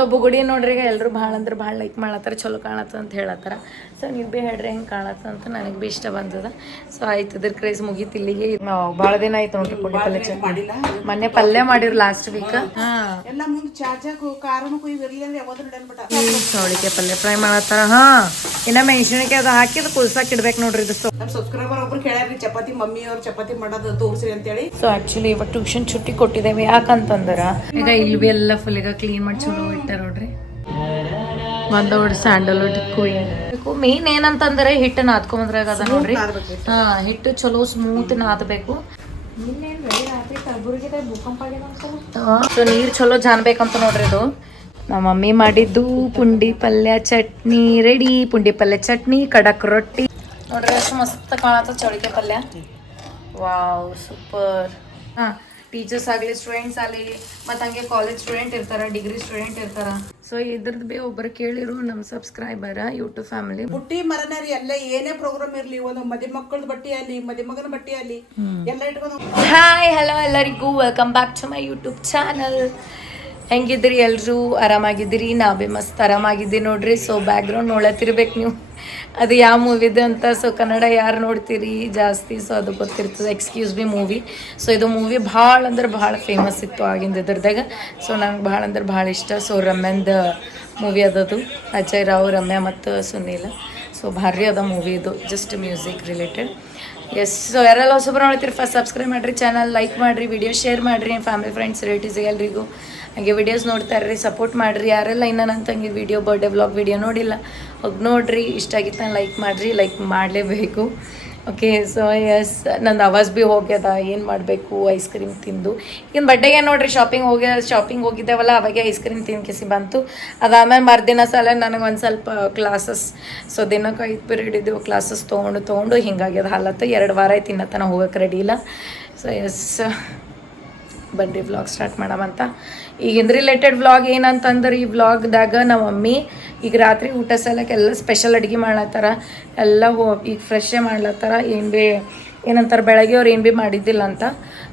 So ಬುಗುಡಿ ನೋಡ್ರಿ ಈಗ ಎಲ್ಲರೂ ಭಾಳ ಅಂದ್ರೆ ಭಾಳ ಲೈಕ್ ಮಾಡತ್ತಾರ, ಚಲೋ ಕಾಣತ್ತ ಅಂತ ಹೇಳತ್ತಾರ. ಸೊ ನೀವು ಭೀ ಹೇಳ್ರಿ ಹೆಂಗೆ ಕಾಣತ್ತ ಅಂತ ನನಗೆ ಭೀ ಇಷ್ಟ ಬಂದದ. ಸೊ ಆಯ್ತು ಇದ್ರ ಕ್ರೇಜ್ ಮುಗೀತು ಇಲ್ಲಿಗೆ. ಭಾಳ ದಿನ ಆಯ್ತು ನೋಡ್ರಿ ಪುಂಡಿ ಪಲ್ಯ ಚಟ್ನಿ. ಮೊನ್ನೆ ಪಲ್ಯ ಮಾಡಿರು ಲಾಸ್ಟ್ ವೀಕ್. ಚೌಳಿಕೆ ಪಲ್ಯ ಫ್ರೈ ಮಾಡತ್ತಾರ. ಇನ್ನ ಮೆಣಸಿನಕಾಯಿ ಅದು ಹಾಕಿದ್ ಕುಲ್ಸಾಕ್ ಇಡ್ಬೇಕು ನೋಡ್ರಿ. ಇದು ಸಬ್ಸ್ಕ್ರೈಬರ್ ಒಬ್ರು ಕೇಳ್ಯಾರಿ ಚಪಾತಿ ಮಮ್ಮಿ ಅವ್ರು ಚಪಾತಿ ಮಾಡೋದು ತೋರಿಸ್ರಿ ಅಂತೇಳಿ. ಸೊ ಆಕ್ಚುಲಿ ಇವತ್ತು ಟ್ಯೂಷನ್ छुट्टी ಕೊಟ್ಟಿದ್ದೇವೆ. ಯಾಕಂತಂದ್ರ ಈಗ ಇಲ್ಲಿ ಎಲ್ಲ ಫುಲ್ ಈಗ ಕ್ಲೀನ್ ಮಾಡಿ ಚಲೋ ಇಟ್ಟಾರ ನೋಡ್ರಿ. ಒಂದೋಡ್ ಸ್ಯಾಂಡಲ್ವುಡ್ ಮೇನ್ ಏನಂತಂದ್ರೆ ಹಿಟ್ಟು ನಾದ್ಕೊಂಬಂದ್ರಾಗ ಅದ ನೋಡ್ರಿ. ಹಿಟ್ಟು ಚಲೋ ಸ್ಮೂತ್ ನಾದಬೇಕು. ಸೊ ನೀರ್ ಚಲೋ ಜಾನ್ಬೇಕಂತ ನೋಡ್ರಿ. ಇದು ನಮ್ಮ ಮಮ್ಮಿ ಮಾಡಿದ್ದು ಪುಂಡಿ ಪಲ್ಯ ಚಟ್ನಿ ರೆಡಿ. ಪುಂಡಿ ಪಲ್ಯ ಚಟ್ನಿ, ಕಡಕ್ ರೊಟ್ಟಿ ನೋಡ್ರಿ ಎಷ್ಟು ಮಸ್ತ್ ಕಾಣತ್ತ ಚೌಳಿಕೆ ಪಲ್ಯ. Wow super. ಟೀಚರ್ಸ್ ಆಗಲಿ ಸ್ಟೂಡೆಂಟ್ಸ್ ಆಗಲಿ ಮತ್ತು ಹಂಗೆ ಕಾಲೇಜ್ ಸ್ಟೂಡೆಂಟ್ ಇರ್ತಾರ, ಡಿಗ್ರಿ ಸ್ಟೂಡೆಂಟ್ ಇರ್ತಾರ. ಸೊ ಇದ್ರದ್ದು ಬಿ ಒಬ್ಬರು ಕೇಳಿರು ನಮ್ಮ ಸಬ್ಸ್ಕ್ರೈಬರ್ ಯೂಟ್ಯೂಬ್ ಫ್ಯಾಮಿಲಿ. ಬುಟ್ಟಿ ಮರನರಿ ಎಲ್ಲ ಏನೇ ಪ್ರೋಗ್ರಾಮ್ ಇರ್ಲಿ, ಒಂದು ಮದಿ ಮಕ್ಕಳದ ಬಟ್ಟೆ ಅಲ್ಲಿ ಮದಿ ಮಗನ ಬಟ್ಟೆ ಅಲ್ಲಿ ಎಲ್ಲ ಇಟ್ಕೊಂಡು. ಹಾಯ್ ಹಲೋ ಎಲ್ಲರಿಗೂ welcome back to my YouTube channel. ಹೆಂಗಿದ್ರಿ ಎಲ್ಲರೂ? ಆರಾಮಾಗಿದ್ದೀರಿ? ನಾ ಬಿ ಮಸ್ತ್ ಆರಾಮಾಗಿದ್ದೀರಿ ನೋಡ್ರಿ. ಸೊ ಬ್ಯಾಕ್ಗ್ರೌಂಡ್ ನೋಡತ್ತಿರ್ಬೇಕು ನೀವು, ಅದು ಯಾವ ಮೂವಿದೆ ಅಂತ. ಸೊ ಕನ್ನಡ ಯಾರು ನೋಡ್ತೀರಿ ಜಾಸ್ತಿ, ಸೊ ಅದು ಗೊತ್ತಿರ್ತದೆ. Excuse B movie. ಸೊ ಇದು ಮೂವಿ ಭಾಳ ಅಂದ್ರೆ ಭಾಳ ಫೇಮಸ್ ಇತ್ತು ಆಗಿಂದ ಇದ್ರದಾಗ. ಸೊ ನಂಗೆ ಭಾಳ ಅಂದ್ರೆ ಭಾಳ ಇಷ್ಟ. ಸೊ ರಮ್ಯಂದು ಮೂವಿ ಅದದು, ಅಜಯ್ ರಾವ್, ರಮ್ಯಾ ಮತ್ತು ಸುನೀಲ್. ಸೊ ಭಾರಿ ಅದ ಮೂವಿ ಇದು, just music related. Yes. So ಯಾರೆಲ್ಲ ಹೊಸಬ್ರು ನೋಡ್ತೀರಿ ಫಸ್ಟ್ ಸಬ್ಸ್ಕ್ರೈಬ್ ಮಾಡಿರಿ, ಚಾನಲ್ ಲೈಕ್ ಮಾಡಿರಿ, ವಿಡಿಯೋ ಶೇರ್ ಮಾಡಿರಿ, ಫ್ಯಾಮಿಲಿ ಫ್ರೆಂಡ್ಸ್ ರಿಲೇಟಿವ್ಸಿಗೆ ಎಲ್ರಿಗೂ. ಹಾಗೆ ವಿಡಿಯೋಸ್ ನೋಡ್ತಾ ಇರ್ರಿ, ಸಪೋರ್ಟ್ ಮಾಡಿರಿ. ಯಾರೆಲ್ಲ ಇನ್ನೂ ನನ್ನ ತಂಗಿ ವಿಡಿಯೋ ಬರ್ಡೇ ವ್ಲಾಗ್ ವಿಡಿಯೋ ನೋಡಿಲ್ಲ ಹೋಗಿ ನೋಡಿರಿ. ಇಷ್ಟ ಆಗಿತ್ತು ಲೈಕ್ ಮಾಡಿರಿ, ಲೈಕ್ ಮಾಡಲೇಬೇಕು. ಓಕೆ. ಸೊ ಎಸ್, ನಂದು ಆವಾಜ್ ಭೀ ಹೋಗ್ಯದ. ಏನು ಮಾಡಬೇಕು ಐಸ್ ಕ್ರೀಮ್ ತಿಂದು. ಈಗಿನ ಬಡ್ಡೆಗೆ ನೋಡಿರಿ ಶಾಪಿಂಗ್ ಹೋಗಿದ್ದೇವಲ್ಲ, ಅವಾಗೆ ಐಸ್ ಕ್ರೀಮ್ ತಿಂದು ಕಿಸಿ ಬಂತು. ಅದಾದ್ಮೇಲೆ ಮರುದಿನ ಸಲ ನನಗೆ ಒಂದು ಸ್ವಲ್ಪ ಕ್ಲಾಸಸ್. ಸೊ ದಿನಕ್ಕೆ 5 ಪೀರಿಯಡ್ ಇದ್ದೆವು. ಕ್ಲಾಸಸ್ ತೊಗೊಂಡು ಹಿಂಗಾಗ್ಯದ ಹಾಲತ್ತು. 2 ವಾರ ಆಯ್ತು ಇನ್ನತನ ಹೋಗೋಕೆ ರೆಡಿ ಇಲ್ಲ. ಸೊ ಎಸ್, ಬನ್ರಿ ವ್ಲಾಗ್ ಸ್ಟಾರ್ಟ್ ಮಾಡಮಂತ. ಈಗಿನ ರಿಲೇಟೆಡ್ ವ್ಲಾಗ್ ಏನಂತಂದ್ರೆ, ಈ ವ್ಲಾಗ್ದಾಗ ನಮ್ಮ ಮಮ್ಮಿ ಈಗ ರಾತ್ರಿ ಊಟ ಸಲಕ್ಕೆ ಎಲ್ಲ ಸ್ಪೆಷಲ್ ಅಡುಗೆ ಮಾಡ್ಲತ್ತಾರ. ಎಲ್ಲ ಈಗ ಫ್ರೆಶ್ಶೇ ಮಾಡ್ಲತ್ತಾರ. ಏನಂತಾರೆ ಬೆಳಗ್ಗೆ ಅವ್ರು ಏನು ಭೀ ಮಾಡಿದ್ದಿಲ್ಲ ಅಂತ,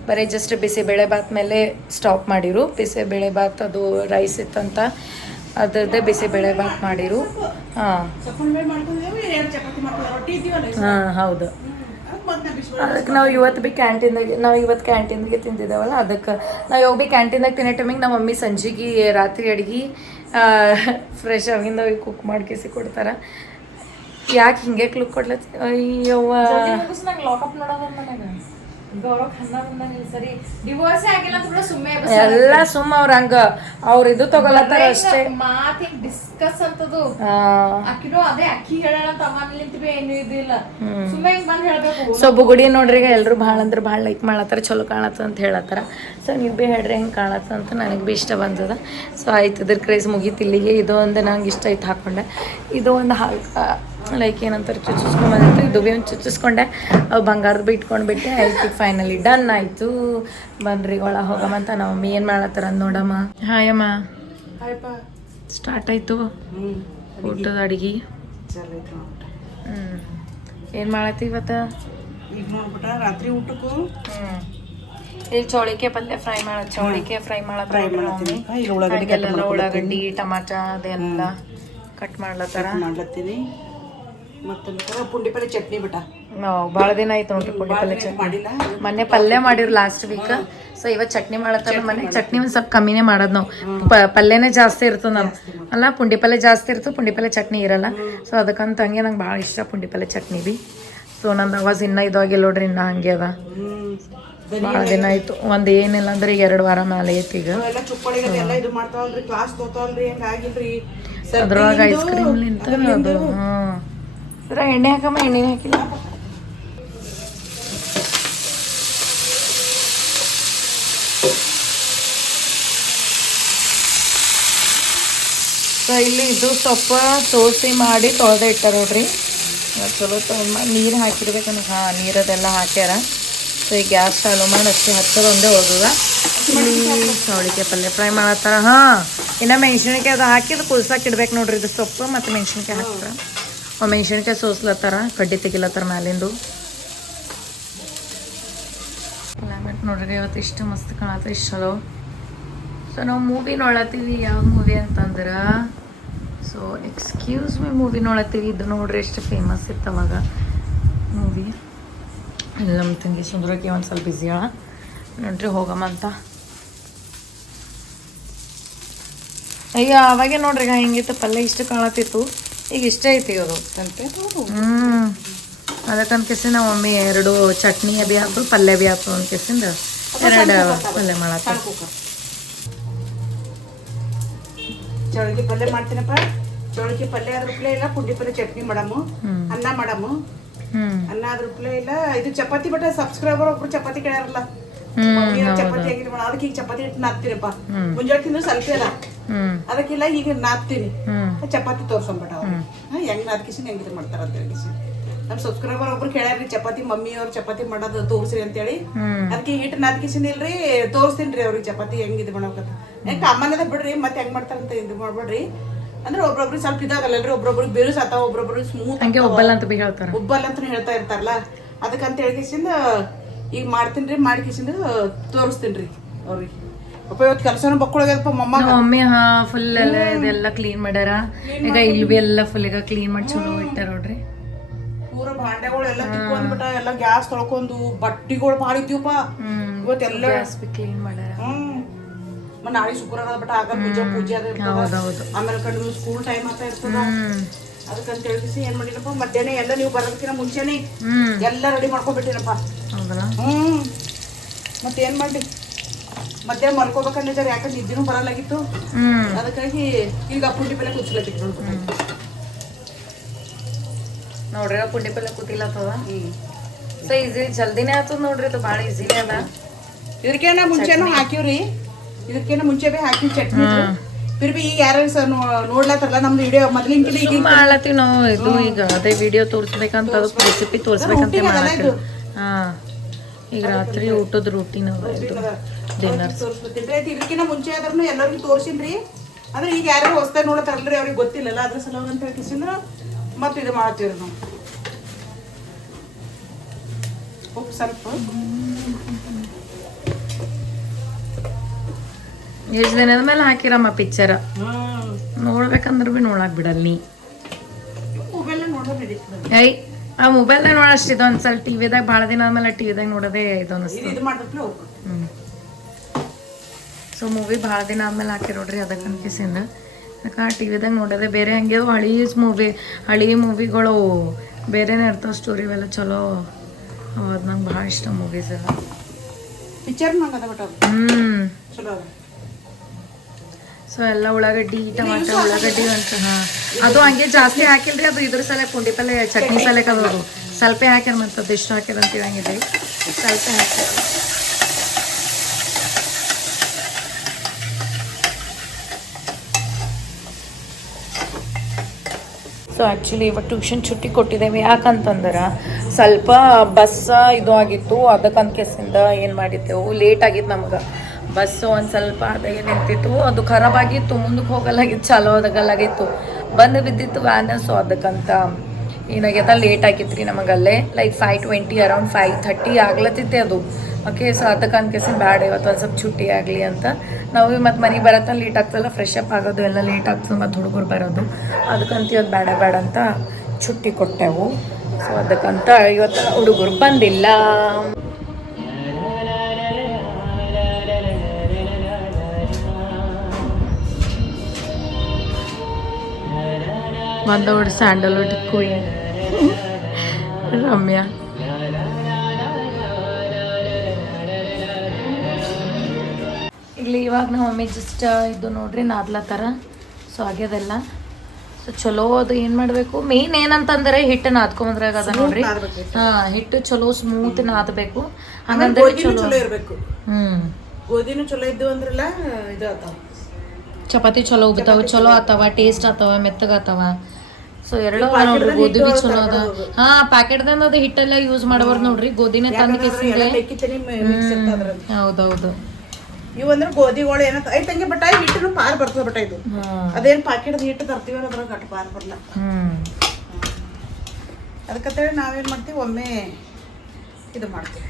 ಬರೀ ಜಸ್ಟ್ ಬಿಸಿಬೇಳೆ ಬಾತ್ ಮೇಲೆ ಸ್ಟಾಪ್ ಮಾಡಿರು. ಬಿಸಿಬೇಳೆ ಬಾತ್ ಅದು ರೈಸ್ ಇತ್ತಂತ, ಅದ್ರದ್ದೇ ಬಿಸಿಬೇಳೆ ಬಾತ್ ಮಾಡಿರು. ಹೌದು. ಅದಕ್ಕೆ ನಾವು ಇವತ್ತು ಭೀ ಕ್ಯಾಂಟೀನ್ದಾಗೆ ತಿಂದಿದ್ದೇವಲ್ಲ, ಅದಕ್ಕೆ ನಾವು ಯಾವ ಭೀ ಕ್ಯಾಂಟೀನ್ದಾಗ ತಿನ್ನೋ ಟೈಮಿಗೆ ನಮ್ಮ ಮಮ್ಮಿ ಸಂಜೆಗೆ ರಾತ್ರಿ ಅಡುಗೆ ಫ್ರೆಶ್ ಆಗಿಂದ ಕುಕ್ ಮಾಡ್ಕೇಸಿ ಕೊಡ್ತಾರೆ. ಯಾಕೆ ಹಿಂಗೆ ಕ್ಲುಕ್ ಕೊಡ್ಲತ್ತಿ? ಅಯ್ಯವ್ವ, ಎಲ್ಲ ಸುಮ್ಮ ಅವ್ರ ಹಂಗ ಅವ್ರ ಇದು ತಗೊಳತ್ತಾರ ಅಷ್ಟೇ. ಸೊ ಬುಗುಡಿ ನೋಡ್ರಿ ಈಗ ಎಲ್ಲರೂ ಭಾಳ ಅಂದ್ರೆ ಭಾಳ ಲೈಕ್ ಮಾಡತ್ತಾರ, ಚಲೋ ಕಾಣತ್ತ ಅಂತ ಹೇಳತ್ತಾರ. ಸೊ ನೀವು ಭೀ ಹೇಳ್ರಿ ಹೆಂಗೆ ಕಾಣತ್ತ ಅಂತ ನನಗೆ ಭೀ ಇಷ್ಟ ಬಂದದ. ಸೊ ಆಯ್ತು ಇದ್ರ ಕ್ರೇಜ್ ಮುಗೀತು ಇಲ್ಲಿಗೆ. ಇದು ಒಂದು ನಂಗೆ ಇಷ್ಟ ಆಯ್ತು ಹಾಕ್ಕೊಂಡೆ. ಇದು ಒಂದು ಲೈಕ್ ಏನಂತಾರೆ ಚುಚ್ಚಿಸ್ಕೊಂಡ್ಬಂದಿತ್ತು. ಇದು ಭೀ ಒಂದು ಚುಚ್ಚಿಸ್ಕೊಂಡೆ. ಅವು ಬಂಗಾರದ ಭೀ ಇಟ್ಕೊಂಡ್ಬಿಟ್ಟೆ. ಆಯ್ತು ಫೈನಲಿ ಡನ್ ಆಯಿತು. ಬನ್ರಿ ಒಳ ಹೋಗಮ್ಮಂತ ನಮ್ಮ ಮಮ್ಮಿ ಏನು ಮಾಡತ್ತಾರ ಅಂತ ನೋಡಮ್ಮ. ಹಾಯ್ ಅಮ್ಮ. ಸ್ಟಾರ್ಟ್ ಆಯಿತು ಊಟದ ಅಡುಗೆ. ಏನು ಮಾಡತ್ತಿ ಇವತ್ತು? ರಾತ್ರಿ ಊಟಕ್ಕೂ ಇಲ್ಲಿ ಚೌಳಿಕೆ ಪಲ್ಯ ಫ್ರೈ ಮಾಡಲ್ಲ. ಉಳ್ಳಾಗಡ್ಡಿ ಟಮಾಟ ಅದೆಲ್ಲ ಕಟ್ ಮಾಡ್ಲತ್ತೀನಿ. ಮತ್ತೆ ಪುಂಡಿ ಪಲ್ಯ ಚಟ್ನಿ ಬಿಟ್ಟ ಭಾಳ ದಿನ ಆಯ್ತು ನೋಡ್ರಿ ಪುಂಡಿ ಪಲ್ಯ ಚಟ್ನಿ. ಮೊನ್ನೆ ಪಲ್ಯ ಮಾಡಿರು ಲಾಸ್ಟ್ ವೀಕ್. ಸೊ ಇವತ್ತು ಚಟ್ನಿ ಮಾಡತ್ತಾರ. ಮನೆಗೆ ಚಟ್ನಿ ಒಂದು ಸ್ವಲ್ಪ ಕಮ್ಮಿನೇ ಮಾಡೋದು ನಾವು. ಪಲ್ಯನೇ ಜಾಸ್ತಿ ಇರ್ತದೆ ನಾವು ಅಲ್ಲ, ಪುಂಡಿ ಪಲ್ಯ ಜಾಸ್ತಿ ಇರ್ತದೆ, ಪುಂಡಿ ಪಲ್ಯ ಚಟ್ನಿ ಇರಲ್ಲ. ಸೊ ಅದಕ್ಕಂತ ಹಂಗೆ ನಂಗೆ ಭಾಳ ಇಷ್ಟ ಪುಂಡಿ ಪಲ್ಯ ಚಟ್ನಿ ಭೀ. ಸೊ ನಂದು ಅವಾಜ್ ಇನ್ನೂ ಇದಾಗಿಲ್ಲ ನೋಡ್ರಿ, ಇನ್ನೂ ಹಂಗೆ ಅದ. ಭಾಳ ದಿನ ಆಯ್ತು. ಒಂದು ಏನಿಲ್ಲ ಅಂದ್ರೆ 2 ವಾರ ಮೇಲೆ ಐತಿ ಈಗ. ಅದ್ರೊಳಗೆ ಐಸ್ ಕ್ರೀಮ್ ನಿಂತ ಅದು. ಇದ್ರ ಎಣ್ಣೆ ಹಾಕಮ್ಮ, ಎಣ್ಣೆನೇ ಹಾಕಿಲ್ಲ. ಸೊ ಇಲ್ಲಿ ಇದು ಸ್ವಲ್ಪ ಸೋಸಿ ಮಾಡಿ ತೊಳೆದೇ ಇಟ್ಟಾರ ನೋಡ್ರಿ. ಚಲೋ ನೀರು ಹಾಕಿರ್ಬೇಕು ನನಗೆ. ನೀರದೆಲ್ಲ ಹಾಕ್ಯಾರ. ಸೊ ಈ ಗ್ಯಾಸ್ ಚಾಲು ಮಾಡಿ ಅಷ್ಟೇ, ಹಚ್ಚೋದು ಒಂದೇ ಹೋಗುವ. ಇಲ್ಲಿ ಚೌಳಿಕೆ ಪಲ್ಯ ಫ್ರೈ ಮಾಡತ್ತಾರ. ಇನ್ನು ಮೆಣಸಿನ್ಕಾಯಿ ಅದು ಹಾಕಿದ್ದು ಕುಲ್ಸಾಕ್ ಇಡ್ಬೇಕು ನೋಡ್ರಿ. ಇದು ಸೊಪ್ಪು ಮತ್ತು ಮೆಣಸಿನ್ಕಾಯಿ ಹಾಕ್ತಾರ. ಮೆಣಸಿನ್ಕಾಯಿ ಸೋಸ್ಲತ್ತಾರ, ಕಡ್ಡಿ ತೆಗಿಲತ್ತಾರ ಮ್ಯಾಲಿಂದು. ಕ್ಲೈಮೇಟ್ ನೋಡ್ರಿ ಇವತ್ತು ಇಷ್ಟು ಮಸ್ತ್ ಕಾಣತ್ತೆ, ಇಷ್ಟು ಚಲೋ. ಸೊ ನಾವು ಮೂವಿ ನೋಡತ್ತೀವಿ. ಯಾವ ಮೂವಿ ಅಂತಂದ್ರೆ ಸೊ ಎಕ್ಸ್ಕ್ಯೂಸ್ ಮಿ ಮೂವಿ ನೋಡತ್ತೀವಿ. ಇದು ನೋಡ್ರಿ ಎಷ್ಟು ಫೇಮಸ್ ಇತ್ತು ಅವಾಗ ಮೂವಿ. ಇಲ್ಲ ನಮ್ಮ ತಂಗಿ ಸುಂದರಕ್ಕೆ ಒಂದು ಸ್ವಲ್ಪ ಬ್ಯುಸಿ ಅಳ ನೋಡ್ರಿ ಹೋಗಮ್ಮ ಅಂತ. ಅಯ್ಯೋ ಅವಾಗೆ ನೋಡ್ರಿ ಹಿಂಗಿತ್ತು ಪಲ್ಯ ಇಷ್ಟು ಕಾಣತಿತ್ತು, ಈಗ ಇಷ್ಟ ಐತಿ ಅದು. ಅದಕ್ಕಂತ ಕೆಸಿ ನಾವು ಒಮ್ಮೆ 2 ಚಟ್ನಿ ಬಿ ಹಾಕು ಪಲ್ಯ ಬಿ ಹಾಕು ಅಂತ ಕೆಸಿಂದ 2 ಪಲ್ಯ ಮಾಡತ್ತ. ಚೌಳಿಗೆ ಪಲ್ಯ ಮಾಡ್ತೀನಪ್ಪ. ಚೌಳಿಗೆ ಪಲ್ಯ ಆದ್ರ ಇಲ್ಲ, ಪುಂಡಿ ಪಲ್ಯ ಚಟ್ನಿ ಮಾಡಮು, ಅನ್ನ ಮಾಡಮು. ಅನ್ನ ಆದ್ರ ಇಲ್ಲ ಇದು ಚಪಾತಿ. ಬಟ್ ಸಬ್ಸ್ಕ್ರೈಬರ್ ಒಬ್ರು ಚಪಾತಿ ಕೇಳಾರಲ್ಲ, ಚಪಾತಿ ಆಗಿರಿ ಮಾಡ. ಅದಕ್ಕೆ ಈಗ ಚಪಾತಿ ಹಿಟ್ಟು ನಾದ್ತೀನಪ್ಪ. ಮುಂಜಾನೆ ತಿಂದ್ರೆ ಸ್ವಲ್ಪ ಅದ, ಅದಕ್ಕಿಲ್ಲ ಈಗ ನಾದ್ತೀನಿ. ಚಪಾತಿ ತೋರ್ಸೊಂಬಿಟ್ಟ ಅವ್ರು ಹೆಂಗ್ ನಾದ್ಕಿಸಿ ಹೆಂಗ್ ಇದು ಮಾಡ್ತಾರ ಅಂತ ಹೇಳಿ. ನಮ್ ಸಬ್ಸ್ಕ್ರೈಬರ್ ಒಬ್ರು ಕೇಳ್ಯಾರ್ರಿ ಚಪಾತಿ ಮಮ್ಮಿ ಅವ್ರ ಚಪಾತಿ ಮಾಡೋದು ತೋರ್ಸ್ರಿ ಅಂತೇಳಿ. ಅದಕ್ಕೆ ಹಿಟ್ಟು ನಾದ್ಕಿಸಿನ ಇಲ್ರಿ ತೋರ್ಸ್ತೀನ್ರಿ ಅವ್ರಿಗೆ ಚಪಾತಿ ಹೆಂಗ್ ಇದು ಮಾಡ್ಬೇಕಂತ. ಹೆಂಗ್ ಕಾಮನ್ಯದ ಬಿಡ್ರಿ ಮತ್ತೆ ಹೆಂಗ್ ಮಾಡ್ತಾರಂತ ಇದು ಮಾಡ್ಬೇಡ್ರಿ. ಅಂದ್ರೆ ಒಬ್ರೊಬ್ರಿಗೆ ಸ್ವಲ್ಪ ಇದಾಗಲ್ಲರಿ, ಒಬ್ರೊಬ್ರಿಗೆ ಬೇರುಸ್ ಆತಾವ, ಒಬ್ರೊಬ್ರಿಗೆ ಸ್ಮೂತ್ ಉಬ್ಬಲ್ ಅಂತ ಹೇಳ್ತಾರ. ಉಬ್ಬಲ್ ಅಂತ ಹೇಳ್ತಾ ಇರ್ತಾರಲ್ಲ, ಅದಕ್ಕಂತ ಹೇಳ್ಕಿಸಿಂದ ಈಗ ಮಾಡ್ತೀನ್ರಿ. ಮಾಡಿಕಿಸಿಂದ ತೋರಿಸ್ತೀನ್ರಿ ಅವ್ರಿಗೆ. ಅಪ್ಪ ಇವತ್ತು ಕೆಲಸನ ಬಕ್ಕೊಳಗಪ್ಪ ಮಮ್ಮಿ. ಫುಲ್ ಎಲ್ಲ ಇದೆಲ್ಲ ಕ್ಲೀನ್ ಮಾಡ್ಯಾರ. ಈಗ ಇಲ್ಲಿ ಬಿ ಎಲ್ಲ ಫುಲ್ ಈಗ ಕ್ಲೀನ್ ಮಾಡಿ ಚಲೋ ಇಟ್ಟಾರ ನೋಡ್ರಿ. ಪೂರ ಭಾಂಡೆಗಳು ಎಲ್ಲ ತಿಕ್ಕೊಂಡ್ಬಿಟ್ಟ, ಎಲ್ಲ ಗ್ಯಾಸ್ ತೊಳ್ಕೊಂಡು ಬಟ್ಟಿಗಳು ಮಾಡಿದ್ವಿಪ್ಪ ಇವತ್ತೆಲ್ಲ ಕ್ಲೀನ್ ಮಾಡ್ಯಾರ. ನಾಳೆ ಶುಕ್ರವಾರ ಬಟ್ ಆಗ ಪೂಜೆ ಅದ ಇರ್ತದ. ಆಮೇಲೆ ಕಡೆ ಸ್ಕೂಲ್ ಟೈಮ್ ಅಂತ ಇರ್ತದ. ಅದಕ್ಕಂತ ಹೇಳಿಸಿ ಏನ್ ಮಾಡಿನಪ್ಪ ಮಧ್ಯಾಹ್ನ ಎಲ್ಲ ನೀವು ಬರೋದಕ್ಕಿಂತ ಮುಂಚೆನೆ ಎಲ್ಲ ರೆಡಿ ಮಾಡ್ಕೊಬಿಟ್ಟಿನಪ್ಪ. ಮತ್ತೆ ಏನ್ ಮಾಡ್ಲಿ ಮಧ್ಯಾಹ್ನ ಮಲ್ಕೋಬೇಕಂದ್ರೆ ಯಾಕಂದ್ರೆ ನಿದ್ದಿನೂ ಬರಲಾಗಿತ್ತು. ಅದಕ್ಕಾಗಿ ಈಗ ಪುಂಡಿ ಪಲ್ಯ ಕುದಿಸ್ಲತ್ತಿತ್ತು ನೋಡ್ರಿ. ಪುಂಡಿ ಪಲ್ಯ ಕೂತಿಲ್ಲತ್ತದ. ಸೊ ಈಸಿ ಜಲ್ದಿನೇ ಆಗ್ತದ ನೋಡ್ರಿ, ಇದು ಭಾಳ ಈಸಿನೇ ಅದ. ಇದಕ್ಕೇನ ಮುಂಚೆನೂ ಹಾಕಿವ್ರಿ, ಇದಕ್ಕೇನ ಮುಂಚೆ ಬಿ ಹಾಕಿವಿ ಚಟ್ನಿ. ಫಿರ್ಬಿ ಈಗ ಯಾರು ನೋಡ್ಲತ್ತಾರಲ್ಲ ನಮ್ದು ವಿಡಿಯೋ ಮೊದ್ಲಿನ ಈಗ ಮಾಡ್ಲತ್ತೀವಿ ನಾವು. ಇದು ಈಗ ಅದೇ ವಿಡಿಯೋ ತೋರಿಸ್ಬೇಕಂತ ಅದಕ್ಕೆ ರೆಸಿಪಿ ತೋರಿಸ್ಬೇಕಂತ ಮಾಡತ್ತೀವಿ. ಈಗ ರಾತ್ರಿ ಊಟದ ರೂಟೀನ್ ಡಿನ್ನರ್ ತೋರಿಸ್ಬಿಟ್ಟಿನ್ರಿ. ಇದಕ್ಕಿಂತ ಮುಂಚೆ ಆದ್ರೂ ಎಲ್ಲರಿಗೂ ತೋರಿಸಿನ್ರಿ. ಅಂದ್ರೆ ಈಗ ಯಾರು ಹೊಸ್ದಾಗಿ ನೋಡತ್ತಾರಲ್ರಿ, ಅವ್ರಿಗೆ ಗೊತ್ತಿಲ್ಲಲ್ಲ, ಅದ್ರ ಸಲುವಾಗಿ ಅಂತ ಹೇಳ್ಕಿಸಿಂದ್ರ ಮತ್ತೆ ಇದು ಮಾಡ್ತೀವ್ರಿ ನಾವು. ಉಪ್ಪು ಸ್ವಲ್ಪ ಎಷ್ಟು ದಿನದ ಮೇಲೆ ಹಾಕಿರಮ್ಮ ಪಿಕ್ಚರ್ ನೋಡ್ಬೇಕಂದ್ರೆ ಬಿ ನೋಡಕ್ ಬಿಡಲ್ ನೀ. ಐ ಆ ಮೊಬೈಲ್ದಾಗ ನೋಡಷ್ಟಿದು ಒಂದ್ಸಲ ಟಿವಿದಾಗ ಭಾಳ ದಿನ ಆದ್ಮೇಲೆ ಟಿವಿದಾಗ ನೋಡೋದೇ ಇದು ಅನಿಸ್ತು. ಸೊ ಮೂವಿ ಭಾಳ ದಿನ ಆದ್ಮೇಲೆ ಹಾಕಿ ನೋಡ್ರಿ, ಅದಕ್ಕೆ ಅನ್ಕಿಸಿಂದ ಯಾಕೆ ಟಿವಿದಾಗ ನೋಡೋದೇ ಬೇರೆ. ಹಂಗೆ ಹಳಿ ಮೂವಿಗಳು ಬೇರೆನೇ ಇರ್ತಾವೆ, ಸ್ಟೋರಿ ಎಲ್ಲ ಚಲೋ. ಅದು ನಂಗೆ ಭಾಳ ಇಷ್ಟ ಮೂವೀಸ್ ಎಲ್ಲ. ಪಿಕ್ಚರ್ ಚಲೋ. ಸೊ ಎಲ್ಲ ಉಳ್ಳಾಗಡ್ಡಿ ಟಮಾಟ ಉಳ್ಳಾಗಡ್ಡಿ ಅಂತ ಅದು ಹಂಗೆ ಜಾಸ್ತಿ ಹಾಕಿಲ್ರಿ. ಅದು ಇದ್ರ ಸಲ ಪುಂಡಿ ಪಲ್ಯ ಚಟ್ನಿ ಸಲಕ್ಕೆ ಅದು ಸ್ವಲ್ಪ ಹಾಕ್ಯಾರ, ಮತ್ತು ಅದು ಇಷ್ಟು ಹಾಕ್ಯಾರ ಅಂತ ಹೇಳಂಗಿಲ್ಲ, ಸ್ವಲ್ಪ ಹಾಕ್ಯಾರ. ಸೊ ಆ್ಯಕ್ಚುಲಿ ಇವತ್ತು ಟ್ಯೂಷನ್ छुट्टी ಕೊಟ್ಟಿದ್ದೇವೆ. ಯಾಕಂತಂದ್ರೆ ಸ್ವಲ್ಪ ಬಸ್ ಇದು ಆಗಿತ್ತು, ಅದಕ್ಕಂತ ಕೆಸಿಂದ ಏನು ಮಾಡಿದ್ದೆವು, ಲೇಟ್ ಆಗಿತ್ತು ನಮ್ಗೆ. ಬಸ್ಸು ಒಂದು ಸ್ವಲ್ಪ ಅದಾಗೆ ನಿಂತಿತ್ತು, ಅದು ಖರಾಬಾಗಿತ್ತು, ಮುಂದಕ್ಕೆ ಹೋಗಲಾಗಿತ್ತು, ಚಾಲೋ ಆದಾಗಲಾಗಿತ್ತು, ಬಂದು ಬಿದ್ದಿತ್ತು ವ್ಯಾನ್. ಸೊ ಅದಕ್ಕಂತ ಏನಾಗ್ಯದ ಲೇಟ್ ಆಗಿತ್ತು ರೀ ನಮಗಲ್ಲೇ. ಲೈಕ್ 5:20 ಅರೌಂಡ್ 5:30 ಆಗ್ಲತ್ತಿತ್ತೆ ಅದು. ಓಕೆ, ಸೊ ಅದಕ್ಕೆ ಅನ್ಕೇಸಿ ಬ್ಯಾಡ ಇವತ್ತು ಒಂದು ಸ್ವಲ್ಪ छुट्टी ಆಗಲಿ ಅಂತ ನಾವು. ಮತ್ತು ಮನೆಗೆ ಬರತ್ತ ಲೇಟ್ ಆಗ್ತದಲ್ಲ, ಫ್ರೆಶ್ ಅಪ್ ಆಗೋದು ಎಲ್ಲ ಲೇಟ್ ಆಗ್ತದೆ, ಮತ್ತು ಹುಡುಗರು ಬರೋದು. ಅದಕ್ಕಂತ ಇವತ್ತು ಬೇಡ ಅಂತ छुट्टी ಕೊಟ್ಟೆವು. ಸೊ ಅದಕ್ಕಂತ ಇವತ್ತು ಹುಡುಗರು ಬಂದಿಲ್ಲ. ಬಂದವಳು ಸ್ಯಾಂಡಲ್ವುಡ್ ಕ್ವೀನ್ ರಮ್ಯಾ. ಇಲ್ಲಿ ಇವಾಗ ನಮ್ಮ ಮಮ್ಮಿ ಜಸ್ಟ್ ಇದು ನೋಡ್ರಿ ನಾದ್ಲತ್ತಾರ. ಸೊ ಆಗ್ಯದೆಲ್ಲ. ಸೊ ಚಲೋ ಅದು ಏನು ಮಾಡಬೇಕು, ಮೇನ್ ಏನಂತಂದ್ರೆ ಹಿಟ್ಟು ನಾದ್ಕೊಂಬಂದ್ರಾಗ ಅದ ನೋಡ್ರಿ. ಹಿಟ್ಟು ಚಲೋ ಸ್ಮೂತ್ ನಾದಬೇಕು, ಹಂಗಂದ್ರೆ ಚಲೋ ಇರಬೇಕು. ಗೋಧಿನೂ ಚಲೋ ಇದ್ದು ಅಂದ್ರಲ್ಲ ಇದು ಆತಾವ, ಚಪಾತಿ ಚಲೋ ಉಬ್ತಾವ, ಚಲೋ ಆತಾವ, ಟೇಸ್ಟ್ ಆತಾವ, ಮೆತ್ತಗಾತಾವ. ಸೊ ಎರಡು ನೋಡ್ರಿ, ಗೋಧಿ ಬಿ ಚಲೋ ಅದ. ಪ್ಯಾಕೆಟ್ದಿಂದ ಅದು ಹಿಟ್ಟೆಲ್ಲ ಯೂಸ್ ಮಾಡಬಾರ್ದು ನೋಡ್ರಿ, ಗೋಧಿನೇ ತಂದು ಕಿಸಿದ್ರೆ. ಹೌದೌದು. ಇವು ಅಂದ್ರೆ ಗೋಧಿಗಳು ಏನಂತ ಐತಂಗೆ ಬಟ್ ಹಿಟ್ಟು ಪಾರ್ ಬರ್ತದ. ಬಟ್ ಇದು ಅದೇನ್ ಪ್ಯಾಕೆಟ್ ಹಿಟ್ಟು ತರ್ತೀವಿ ಅದ್ರ ಗಟ್ಟ ಪಾರ್ ಬರಲ್ಲ. ಅದಕ್ಕಂತೇಳಿ ನಾವೇನ್ ಮಾಡ್ತೀವಿ, ಒಮ್ಮೆ ಇದು ಮಾಡ್ತೀವಿ,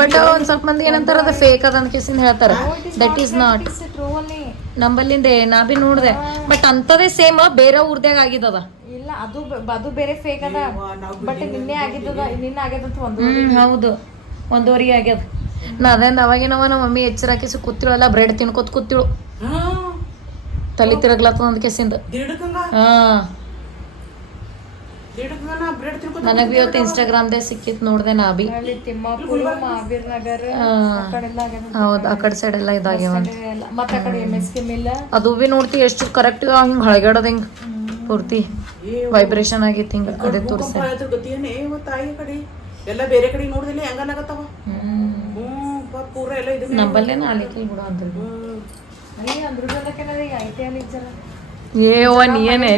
ಬಟ್ ಒಂದ್ ಸ್ವಲ್ಪ ಮಂದಿ ಏನಂತಾರ ಅದು ಫೇಕ್ ಅದ ಅಂತ ಕೇಸಿಂದ ಹೇಳ್ತಾರ. ದಟ್ ಈಸ್ ನಾಟ್ ನಂಬಲ್ಲಿಂದೆ ನಾ ಬಿ ನೋಡ್ದೆ. ಬಟ್ ಅಂತದೇ ಸೇಮ್ ಬೇರೆ ಊರ್ದಾಗ ಆಗಿದ್ದದ. ಇಲ್ಲ ಅದು ಬೇರೆ ಫೇಕ್ ಅದ. ಬಟ್ ನಿನ್ನೆ ಆಗಿದ್ದದ, ನಿನ್ನೆ ಆಗ್ಯದಂತ ಹೌದು 1:15 ಆಗ್ಯದ. ನಾ ಅದೇಂದ ಅವಾಗಿನವ ನಮ್ಮ ಮಮ್ಮಿ ಎಚ್ಚರ ಹಾಕಿಸಿ ಕೂತಿಳಲ್ಲ, ಬ್ರೆಡ್ ತಿನ್ಕೋತ ಕೂತಿಳು, ತಲೆ ತಿರಗ್ಲತ್ತದ ಅಂದ ಕೇಸಿಂದ. ನನಗ್ ಬಿ ಇವತ್ತು ಇನ್ಸ್ಟಾಗ್ರಾಮ್ದಾಗ ಸಿಕ್ಕಿತ್ ನೋಡ್ದೆ ನಾ ಬಿ. ತಿಮ್ಮಾಪುರ, ಮಾವೀರ್ ನಗರ್ ಹೌದು, ಆ ಕಡೆ ಸೈಡ್ ಎಲ್ಲ ಇದಾಗ್ಯಾವ. ಮತ್ತ ಆ ಕಡೆ MSK ಮಿಲ್ ಅದು ಬಿ ನೋಡ್ತಿ ಎಷ್ಟು ಕರೆಕ್ಟ್ ಹಿಂಗ್ ಹಳಗಾಡೋದ್ ಹಿಂಗ್ ಪೂರ್ತಿ ವೈಬ್ರೇಷನ್ ಆಗೈತಿ ಹಿಂಗ. ಅದೇ ತೋರಿಸ ಎಲ್ಲ ಬೇರೆ ಕಡೆ ನೋಡಿದ್ರೆ ಹೆಂಗನಾಗತ್ತವ. ಪೂರ ಎಲ್ಲ ಇದು ನಂಬಲ್ಲೇನ ಆಲಿಕಲ್ ಬಿಡ ಅಂದ್ರು. ನೀನೇ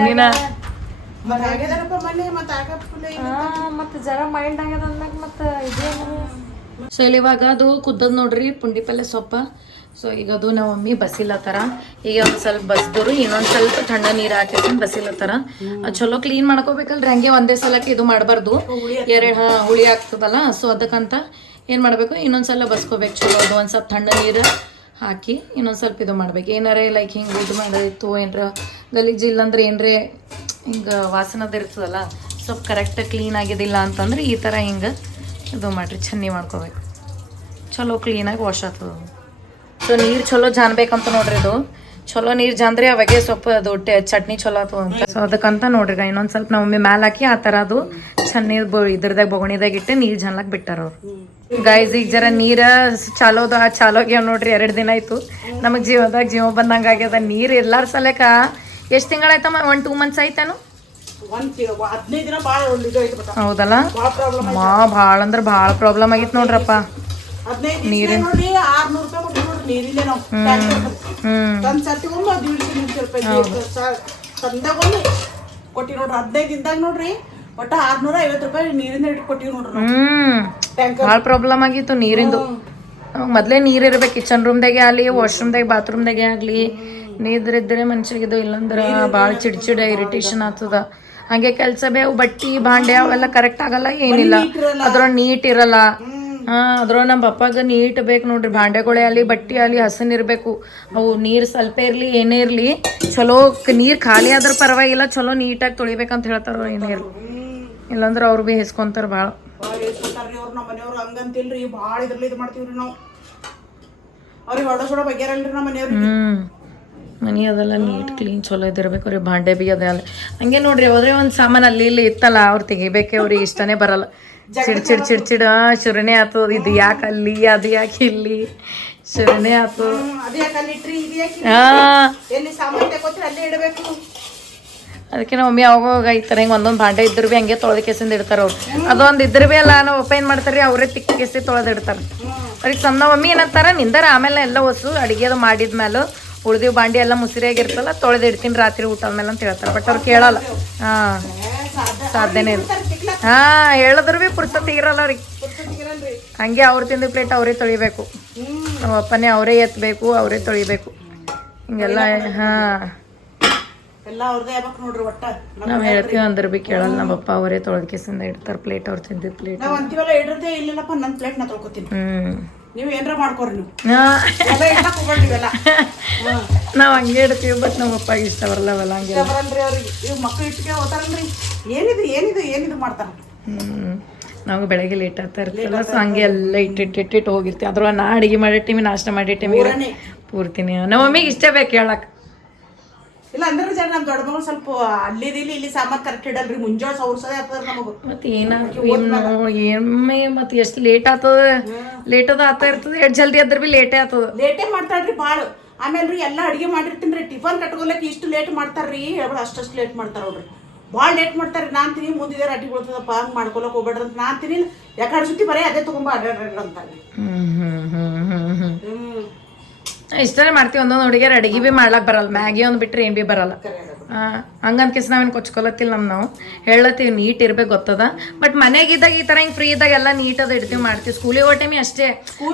ನೀನ ಮತ್ತ ಜರ ಮೈಲ್ಡ್ ಆಗ್ಯದ ಅಂದಾಗ ಮತ್ತ ಇದೇನು. ಸೊ ಇಲ್ಲಿ ಇವಾಗ ಅದು ಕುದ್ದದ್ ನೋಡ್ರಿ ಪುಂಡಿ ಪಲ್ಲೆ ಸೊಪ್ಪ. ಸೊ ಈಗ ಅದು ನಮ್ಮ ಮಮ್ಮಿ ಬಸಿಲತ್ತಾರ. ಈಗ ಒಂದ್ ಸ್ವಲ್ಪ ಬಸ್ದವ್ರು ಇನ್ನೊಂದ್ ಸ್ವಲ್ಪ ತಣ್ಣ ನೀರ್ ಹಾಕಿ ಬಸಿಲತ್ತಾರ. ಚಲೋ ಕ್ಲೀನ್ ಮಾಡ್ಕೋಬೇಕಲ್ರಿ, ಹಂಗೆ ಒಂದೇ ಸಲಕ್ಕೆ ಇದು ಮಾಡಬಾರ್ದು. ಹುಳಿ ಆಗ್ತದಲ್ಲ, ಸೊ ಅದಕ್ಕಂತ ಏನ್ ಮಾಡ್ಬೇಕು, ಇನ್ನೊಂದ್ಸಲ ಬಸ್ಕೋಬೇಕು ಚಲೋ. ಅದು ಒಂದ್ ಸ್ವಲ್ಪ ತಣ್ಣ ನೀರು ಹಾಕಿ ಇನ್ನೊಂದ್ ಸ್ವಲ್ಪ ಇದು ಮಾಡ್ಬೇಕು. ಏನಾರೇ ಲೈಕ್ ಹಿಂಗೆ ಇದು ಮಾಡೋದಿತ್ತು, ಏನಾರ ಗಲೀಜು ಇಲ್ಲಾಂದ್ರೆ ಏನ್ರೇ ಹಿಂಗೆ ವಾಸನದ ಇರ್ತದಲ್ಲ, ಸ್ವಲ್ಪ ಕರೆಕ್ಟಾಗಿ ಕ್ಲೀನ್ ಆಗಿದ್ದಿಲ್ಲ ಅಂತಂದ್ರೆ ಈ ಥರ ಹಿಂಗೆ ಇದು ಮಾಡಿರಿ, ಚೆನ್ನಿ ಮಾಡ್ಕೋಬೇಕು. ಚಲೋ ಕ್ಲೀನಾಗಿ ವಾಶ್ ಆಗ್ತದೆ. ಸೊ ನೀರು ಚಲೋ ಜಾನ್ಬೇಕಂತ ನೋಡ್ರಿ, ಇದು ಚಲೋ ನೀರು ಜಾನ್ರಿ ಅವಾಗೆ ಸ್ವಲ್ಪ ಅದು ಚಟ್ನಿ ಚಲೋ ಆಗ್ತದೆ ಅಂತ. ಸೊ ಅದಕ್ಕಂತ ನೋಡ್ರಿ ಇನ್ನೊಂದು ಸ್ವಲ್ಪ ನಾವು ಒಮ್ಮೆ ಮ್ಯಾಲೆ ಹಾಕಿ ಆ ಥರ ಅದು ಚೆನ್ನಿ ಇದ್ರದಾಗ ಬೊಗಣಿದಾಗ ಇಟ್ಟು ನೀರು ಜಾನ್ಲಕ್ಕೆ ಬಿಟ್ಟಾರ ಅವ್ರು. ಗೈಸ್ ಈಗ ಜರ ನೀರು ಚಾಲೋ ಆಗ್ಯಾವ ನೋಡ್ರಿ. 2 ದಿನ ಆಯ್ತು ನಮಗೆ ಜೀವ ಬಂದಂಗೆ ಆಗ್ಯದ. ನೀರು ಎಲ್ಲಾರ ಸಲಕ ಎಷ್ಟು ತಿಂಗಳಾಯ್ತಮ್ಮ? 1-2 ಮಂತ್ಸ್ ಆಯ್ತಾನು. ಹೌದಲ್ಲ, ಭಾಳ ಅಂದ್ರೆ ಭಾಳ ಪ್ರಾಬ್ಲಮ್ ಆಗಿತ್ತು ನೋಡ್ರಪ್ಪ ನೀರಿನ. ಕೊಟ್ಟಿ ನೋಡ್ರಿ 15 ದಿನದಾಗ ನೋಡ್ರಿ ಒಟ್ಟ 650 ರೂಪಾಯಿ ನೀರಿಂದ ಕೊಟ್ಟಿವಿ ನೋಡ್ರಿ. ಭಾಳ ಪ್ರಾಬ್ಲಮ್ ಆಗಿತ್ತು ನೀರಿಂದು. ಮೊದಲೇ ನೀರು ಇರ್ಬೇಕು ಕಿಚನ್ ರೂಮ್ದಾಗೆ ಆಗಲಿ, ವಾಶ್ರೂಮ್ದಾಗ, ಬಾತ್ರೂಮ್ದಾಗೆ ಆಗಲಿ. ನೀರಿದ್ರೆ ಮನುಷ್ಯಗಿದು, ಇಲ್ಲಂದ್ರೆ ಭಾಳ ಚಿಡ್ಚಿಡ ಇರಿಟೇಷನ್ ಆಗ್ತದ. ಹಂಗೆ ಕೆಲಸ ಬೇವು ಬಟ್ಟಿ ಭಾಂಡೆ ಅವೆಲ್ಲ ಕರೆಕ್ಟ್ ಆಗಲ್ಲ, ಏನಿಲ್ಲ ಅದ್ರೊಳಗೆ ನೀಟ್ ಇರಲ್ಲ. ಅದ್ರೊಳಗೆ ನಮ್ಮ ಪಪ್ಪಾಗ ನೀಟ್ ಬೇಕು ನೋಡ್ರಿ. ಭಾಂಡೆಗಳೇ ಆಗಲಿ, ಬಟ್ಟೆ ಆಗಲಿ ಹಸನ್ ಇರಬೇಕು. ಅವು ನೀರು ಸ್ವಲ್ಪ ಇರಲಿ ಏನೇ ಇರಲಿ, ಚಲೋ ನೀರು ಖಾಲಿ ಆದ್ರೆ ಪರವಾಗಿಲ್ಲ, ಚಲೋ ನೀಟಾಗಿ ತೊಳಿಬೇಕಂತ ಹೇಳ್ತಾರ ಏನೇರು. ಇಲ್ಲಾಂದ್ರೆ ಅವ್ರು ಭೀ ಹೆಸ್ಕೊಂತಾರ ಭಾಳ. ಅವ್ರು ನಮ್ಮ ಮನೆಯವ್ರು ಹಂಗಂತಿಲ್ರಿ, ಭಾಳ ಇದ್ರಲ್ಲಿ ಇದು ಮಾಡ್ತೀವ್ರಿ ನಾವು. ಅವ್ರಿಗೆ ಹೊಡೋಸೋಡ ಬಗ್ಗೆರಲ್ರಿ ನಮ್ಮ ಮನೆಯವ್ರಿಗೆ. ಮನೆ ಅದೆಲ್ಲ ನೀಟ್ ಕ್ಲೀನ್ ಚಲೋ ಇದಿರ್ಬೇಕು ಅವ್ರಿಗೆ. ಭಾಂಡೆ ಬಿ ಅದೆಲ್ಲ ಹಂಗೆ ನೋಡ್ರಿ. ಹೋದ್ರೆ ಒಂದು ಸಾಮಾನು ಅಲ್ಲಿ ಇಲ್ಲಿ ಇತ್ತಲ್ಲ, ಅವ್ರು ತೆಗಿಬೇಕೆ, ಅವ್ರಿಗೆ ಇಷ್ಟನೇ ಬರಲ್ಲ. ಚಿಡ್ ಶುರುನೇ ಆತದ. ಇದು ಯಾಕೆ ಅಲ್ಲಿ, ಅದು ಯಾಕೆ ಇಲ್ಲಿ, ಶುರುನೇ ಆತದ. ಅದಕ್ಕೆ ನಾವು ಒಮ್ಮೆ ಅವಾಗ ಈ ಥರ ಹಿಂಗೆ ಒಂದೊಂದು ಭಾಂಡೆ ಇದ್ರು ಭೀ ಹಂಗೆ ತೊಳೆದ ಕೆಸಿಂದ ಇಡ್ತಾರೆ ಅವ್ರು. ಅದೊಂದು ಇದ್ರ ಭೀ ಅಲ್ಲ, ನಾವು ಒಪ್ಪ ಏನು ಮಾಡ್ತಾರೆ, ಅವರೇ ತಿಕ್ಕ ಕೆಸಿ ತೊಳೆದಿಡ್ತಾರೆ. ಅವ್ರಿಗೆ ಸಣ್ಣ ಮಮ್ಮಿ ಏನಂತಾರ, ನಿಂದಾರ ಆಮೇಲೆ ಎಲ್ಲ ಹೊಸು ಅಡುಗೆ ಅದು ಮಾಡಿದ್ಮೇಲೆ ಉಳ್ದಿವ್ ಬಾಂಡಿ ಎಲ್ಲ ಮುಸಿರಿಯಾಗಿರ್ತಲ್ಲ, ತೊಳೆದಿಡ್ತೀನಿ ರಾತ್ರಿ ಊಟ ಆದ್ಮೇಲೆ ಅಂತ ಹೇಳ್ತಾರೆ. ಬಟ್ ಅವ್ರು ಕೇಳಲ್ಲ. ಸಾಧ್ಯನೇ ಇಲ್ಲ. ಹೇಳಿದ್ರು ಭೀ ಪುರ್ಸತಿ ಇರಲ್ಲ ಅವ್ರಿಗೆ. ಹಂಗೆ ಅವ್ರು ತಿಂದ ಪ್ಲೇಟ್ ಅವರೇ ತೊಳಿಬೇಕು, ನಮ್ಮ ಅಪ್ಪನೇ ಅವರೇ ಎತ್ತಬೇಕು, ಅವರೇ ತೊಳಿಬೇಕು, ಹಿಂಗೆಲ್ಲ. ನಾವು ಹೇಳ್ತೀವಿ ಅಂದ್ರೆ ಭೀ ಕೇಳಲ್ಲ. ನಮ್ಮ ಅಪ್ಪ ಅವರೇ ತೊಳೆದ ಕೆಸಿಂದ ಇಡ್ತಾರೆ ಪ್ಲೇಟ್, ಅವ್ರು ತಿಂದಿದ್ದ ಪ್ಲೇಟ್. ನೀವು ಏನ್ರ ಮಾಡ್ಕೊರಿ ನೀವು. ನಾವು ಹಂಗೆ ಇಡ್ತೀವಿ, ಬಟ್ ನಮ್ಮ ಅಪ್ಪಗೆ ಇಷ್ಟ ಬರಲ್ಲ ಅವೆಲ್ಲ. ಹಂಗೆ ಬರಲ್ರಿ ಅವ್ರಿಗೆ. ಇವ್ ಮಕ್ಳು ಇಟ್ಕೆ ಹೋಗ್ತಾರಲ್ರಿ, ಏನಿದು ಮಾಡ್ತಾರ. ನಾವು ಬೆಳಗ್ಗೆ ಲೇಟ್ ಆಗ್ತಾ ಇರ್ತಲ್ಲ, ಸೊ ಹಂಗೆ ಎಲ್ಲ ಇಟ್ಟಿಟ್ಟು ಹೋಗಿರ್ತೀವಿ. ಅದ್ರೊಳಗೆ ನಾ ಅಡುಗೆ ಮಾಡಿ ಟೈಮಿ, ನಾಷ್ಟ ಮಾಡಿ ಟೈಮಿಗೆ ಪೂರ್ತಿನಿ ನಮ್ಮ ಮಮ್ಮಿಗೆ ಇಷ್ಟ ಬೇಕು ಹೇಳಕ್. ಇಲ್ಲ ಅಂದ್ರೆ ಜನ ನಮ್ಮ ದೊಡ್ಡ ಮಗಳು ಸ್ವಲ್ಪ ಇಲ್ಲಿ ಸಾಮಾನು ಕರೆಕ್ಟ್ ಇಡಲ್ರಿ. ಮುಂಜಾನೆ ಸೌರ್ಸೋದೇ ಆಗ್ತದ ನಮಗೆ. ಮತ್ತೆ ಏನಾಗ್ತದೆ ಮತ್ತೆ ಎಷ್ಟು ಲೇಟ್ ಆಗ್ತದ, ಲೇಟ್ ಆಗ್ತಾ ಇರ್ತದೆ. ಎಷ್ಟು ಜಲ್ದಿ ಅದ್ರ ಭೀ ಲೇಟೇ ಆಗ್ತದ. ಲೇಟೇ ಮಾಡ್ತಾಳ್ರಿ ಭಾಳ. ಆಮೇಲೆ ರೀ ಎಲ್ಲ ಅಡುಗೆ ಮಾಡಿರ್ತೀನಿ ರೀ, ಟಿಫನ್ ಕಟ್ಕೊಳಕ್ಕೆ ಇಷ್ಟು ಲೇಟ್ ಮಾಡ್ತಾರ್ರಿ. ಹೇಳ್ಬಿಡು ಅಷ್ಟು ಲೇಟ್ ಮಾಡ್ತಾರ ನೋಡ್ರಿ, ಭಾಳ ಲೇಟ್ ಮಾಡ್ತಾರೆ. ನಾನು ತಿನಿ ಮುಂದಿದೆ ಅಡ್ಡಿ ಬೀಳ್ತದಪ್ಪ, ಹಂಗೆ ಮಾಡ್ಕೊಳಕ್ಕೆ ಹೋಗ್ಬೇಡ್ರಿ ಅಂತ ನಾನು ತಿನಿ. ಯಾಕಡೆ ಸುತ್ತಿ ಬರೀ ಅದೇ ತೊಗೊಂಬ ಅಡ್ಡಾಡ್ರಿ ಅಂತಾರೆ. ಇಷ್ಟನೇ ಮಾಡ್ತೀವಿ. ಒಂದೊಂದು ಹುಡುಗಿಯರು ಅಡುಗೆ ಭೀ ಮಾಡ್ಲಕ್ಕೆ ಬರಲ್ಲ, ಮ್ಯಾಗಿ ಒಂದು ಬಿಟ್ರೆ ಏನು ಭೀ ಬರಲ್ಲ. ಹಂಗಂತ ಕೇಸ್ ನಾವೇನು ಕೊಚ್ಕೊಳತ್ತಿಲ್ಲ. ನಾವು ಹೇಳತ್ತೀವಿ ನೀಟ್ ಇರ್ಬೇಕು ಗೊತ್ತದ. ಬಟ್ ಮನೆಗಿದ್ದಾಗ ಈ ಥರ ಹಿಂಗೆ ಫ್ರೀ ಇದ್ದಾಗ ಎಲ್ಲ ನೀಟದು ಇಡ್ತೀವಿ, ಮಾಡ್ತೀವಿ. ಸ್ಕೂಲಿಗೆ ಹೋಗೋ ಟೈಮಿ ಅಷ್ಟೇ.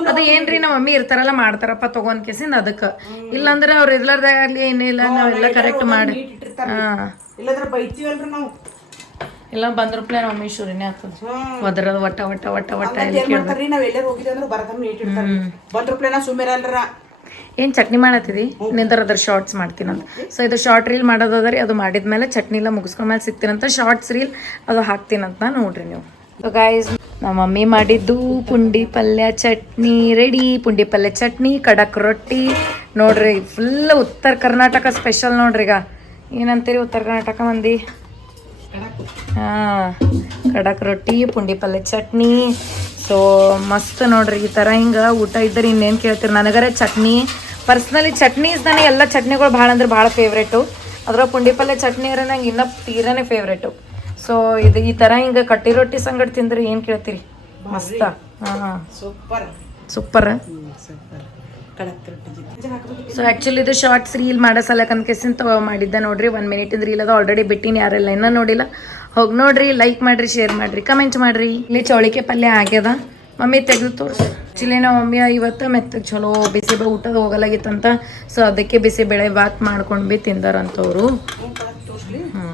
ಅದು ಏನ್ರಿ ನಮ್ಮ ಮಮ್ಮಿ ಇರ್ತಾರಲ್ಲ, ಮಾಡ್ತಾರಪ್ಪ ತೊಗೊಂಡ್ ಕೇಸಿಂದ ಅದಕ್ಕೆ. ಇಲ್ಲಾಂದ್ರೆ ಅವ್ರು ಇರ್ಲಾರ್ದಾಗ ಆಗಲಿ ಏನಿಲ್ಲ, ನಾವೆಲ್ಲ ಕರೆಕ್ಟ್ ಮಾಡಿ. ಇಲ್ಲಂದ್ರೆ ಬೈತೀವಲ್ರಿ ನಾವು. ಇಲ್ಲ ಬಂದ್ರಪ್ಲೆ ನಾವು ಮೀಶೂರಿನೇ ಆಗ್ತದೆ ಹ್ಮ್ ಒದರದ ಒಟ್ಟ ಒಟ್ಟ ಒಟ್ಟ ಒಟ್ಟ ಹಂಗಂತ ಏನ್ ಮಾಡ್ತಾರ್ರಿ ನಾವ್ ಎಲ್ಲೇ ಹೋಗಿದ್ವಿ ಅಂದ್ರೆ ಬರಕಮ್ ನೀಟ್ ಇಡ್ತಾರ ಬಂದ್ರಪ್ಲೆ ಸುಮ್ಮಿರ ಅಲ್ರ ಏನು ಚಟ್ನಿ ಮಾಡತ್ತಿದಿ ನಿಂದರ ಅದ್ರ ಶಾರ್ಟ್ಸ್ ಮಾಡ್ತೀನಂತ ಸೊ ಇದು ಶಾರ್ಟ್ ರೀಲ್ ಮಾಡೋದದ್ರಿ ಅದು ಮಾಡಿದ್ಮೇಲೆ ಚಟ್ನಿ ಎಲ್ಲ ಮುಗಿಸ್ಕೊಂಡ್ಮೇಲೆ ಸಿಗ್ತೀನಂತ ಶಾರ್ಟ್ಸ್ ರೀಲ್ ಅದು ಹಾಕ್ತೀನಂತ ನೋಡ್ರಿ ನೀವು ಗಾಯ್ಸ್ ನಮ್ಮ ಮಮ್ಮಿ ಮಾಡಿದ್ದು ಪುಂಡಿ ಪಲ್ಯ ಚಟ್ನಿ ರೆಡಿ ಪುಂಡಿ ಪಲ್ಯ ಚಟ್ನಿ ಕಡಕ್ ರೊಟ್ಟಿ ನೋಡ್ರಿ ಫುಲ್ ಉತ್ತರ ಕರ್ನಾಟಕ ಸ್ಪೆಷಲ್ ನೋಡ್ರಿ ಈಗ ಏನಂತೀರಿ ಉತ್ತರ ಕರ್ನಾಟಕ ಮಂದಿ ಹಾಂ ಕಡಕ್ ರೊಟ್ಟಿ ಪುಂಡಿ ಪಲ್ಯ ಚಟ್ನಿ ಸೊ ಮಸ್ತ್ ನೋಡ್ರಿ ಈ ಥರ ಹಿಂಗೆ ಊಟ ಇದ್ದರೆ ಇನ್ನೇನು ಕೇಳ್ತೀರಿ ನನಗರೆ ಚಟ್ನಿ ಪರ್ಸ್ನಲಿ ಚಟ್ನಿ ನನಗೆ ಎಲ್ಲ ಚಟ್ನಿಗಳು ಭಾಳ ಅಂದ್ರೆ ಭಾಳ ಫೇವ್ರೇಟು ಅದ್ರ ಪುಂಡಿ ಪಲ್ಯ ಚಟ್ನಿ ಅರ ನಂಗೆ ಇನ್ನೂ ತೀರನೇ ಫೇವ್ರೇಟು ಸೊ ಇದು ಈ ಥರ ಹಿಂಗೆ ಕಟ್ಟಿ ರೊಟ್ಟಿ ಸಂಗಡ ತಿಂದ್ರೆ ಏನು ಕೇಳ್ತೀರಿ ಮಸ್ತ ಹಾಂ ಸೂಪರ್ ಸೂಪರ್ ಸೂಪರ್ ಕಡಕ್ ರೊಟ್ಟಿ ಸೊ ಆ್ಯಕ್ಚುಲಿ ಇದು ಶಾರ್ಟ್ಸ್ ರೀಲ್ ಮಾಡೋ ಸಲಕಂದ್ಕೆಸಿಂತ ಮಾಡಿದ್ದೆ ನೋಡ್ರಿ 1 ಮಿನಿಟಿಂದ ರೀಲ್ ಅದು ಆಲ್ರೆಡಿ ಬಿಟ್ಟಿನಿ ಯಾರೆಲ್ಲ ಇನ್ನೂ ನೋಡಿಲ್ಲ ಹೋಗಿ ನೋಡ್ರಿ ಲೈಕ್ ಮಾಡಿರಿ ಶೇರ್ ಮಾಡಿರಿ ಕಮೆಂಟ್ ಮಾಡಿರಿ ಇಲ್ಲಿ ಚೌಳಿಕೆ ಪಲ್ಯ ಆಗ್ಯದ ಮಮ್ಮಿ ತೆಗೆದು ತೋರಿಸಿ ಆ್ಯಕ್ಚುಲಿ ನಾವು ಮಮ್ಮಿ ಇವತ್ತು ಮೆತ್ತಗೆ ಚಲೋ ಬಿಸಿಬೇಳೆ ಊಟದ ಹೋಗಲಾಗಿತ್ತಂತ ಸೊ ಅದಕ್ಕೆ ಬಿಸಿಬೇಳೆ ಬಾತ್ ಮಾಡ್ಕೊಂಡು ಬಿ ತಿಂದಾರಂತವ್ರು ತೋರ್ಸ್ಲಿ ಹ್ಞೂ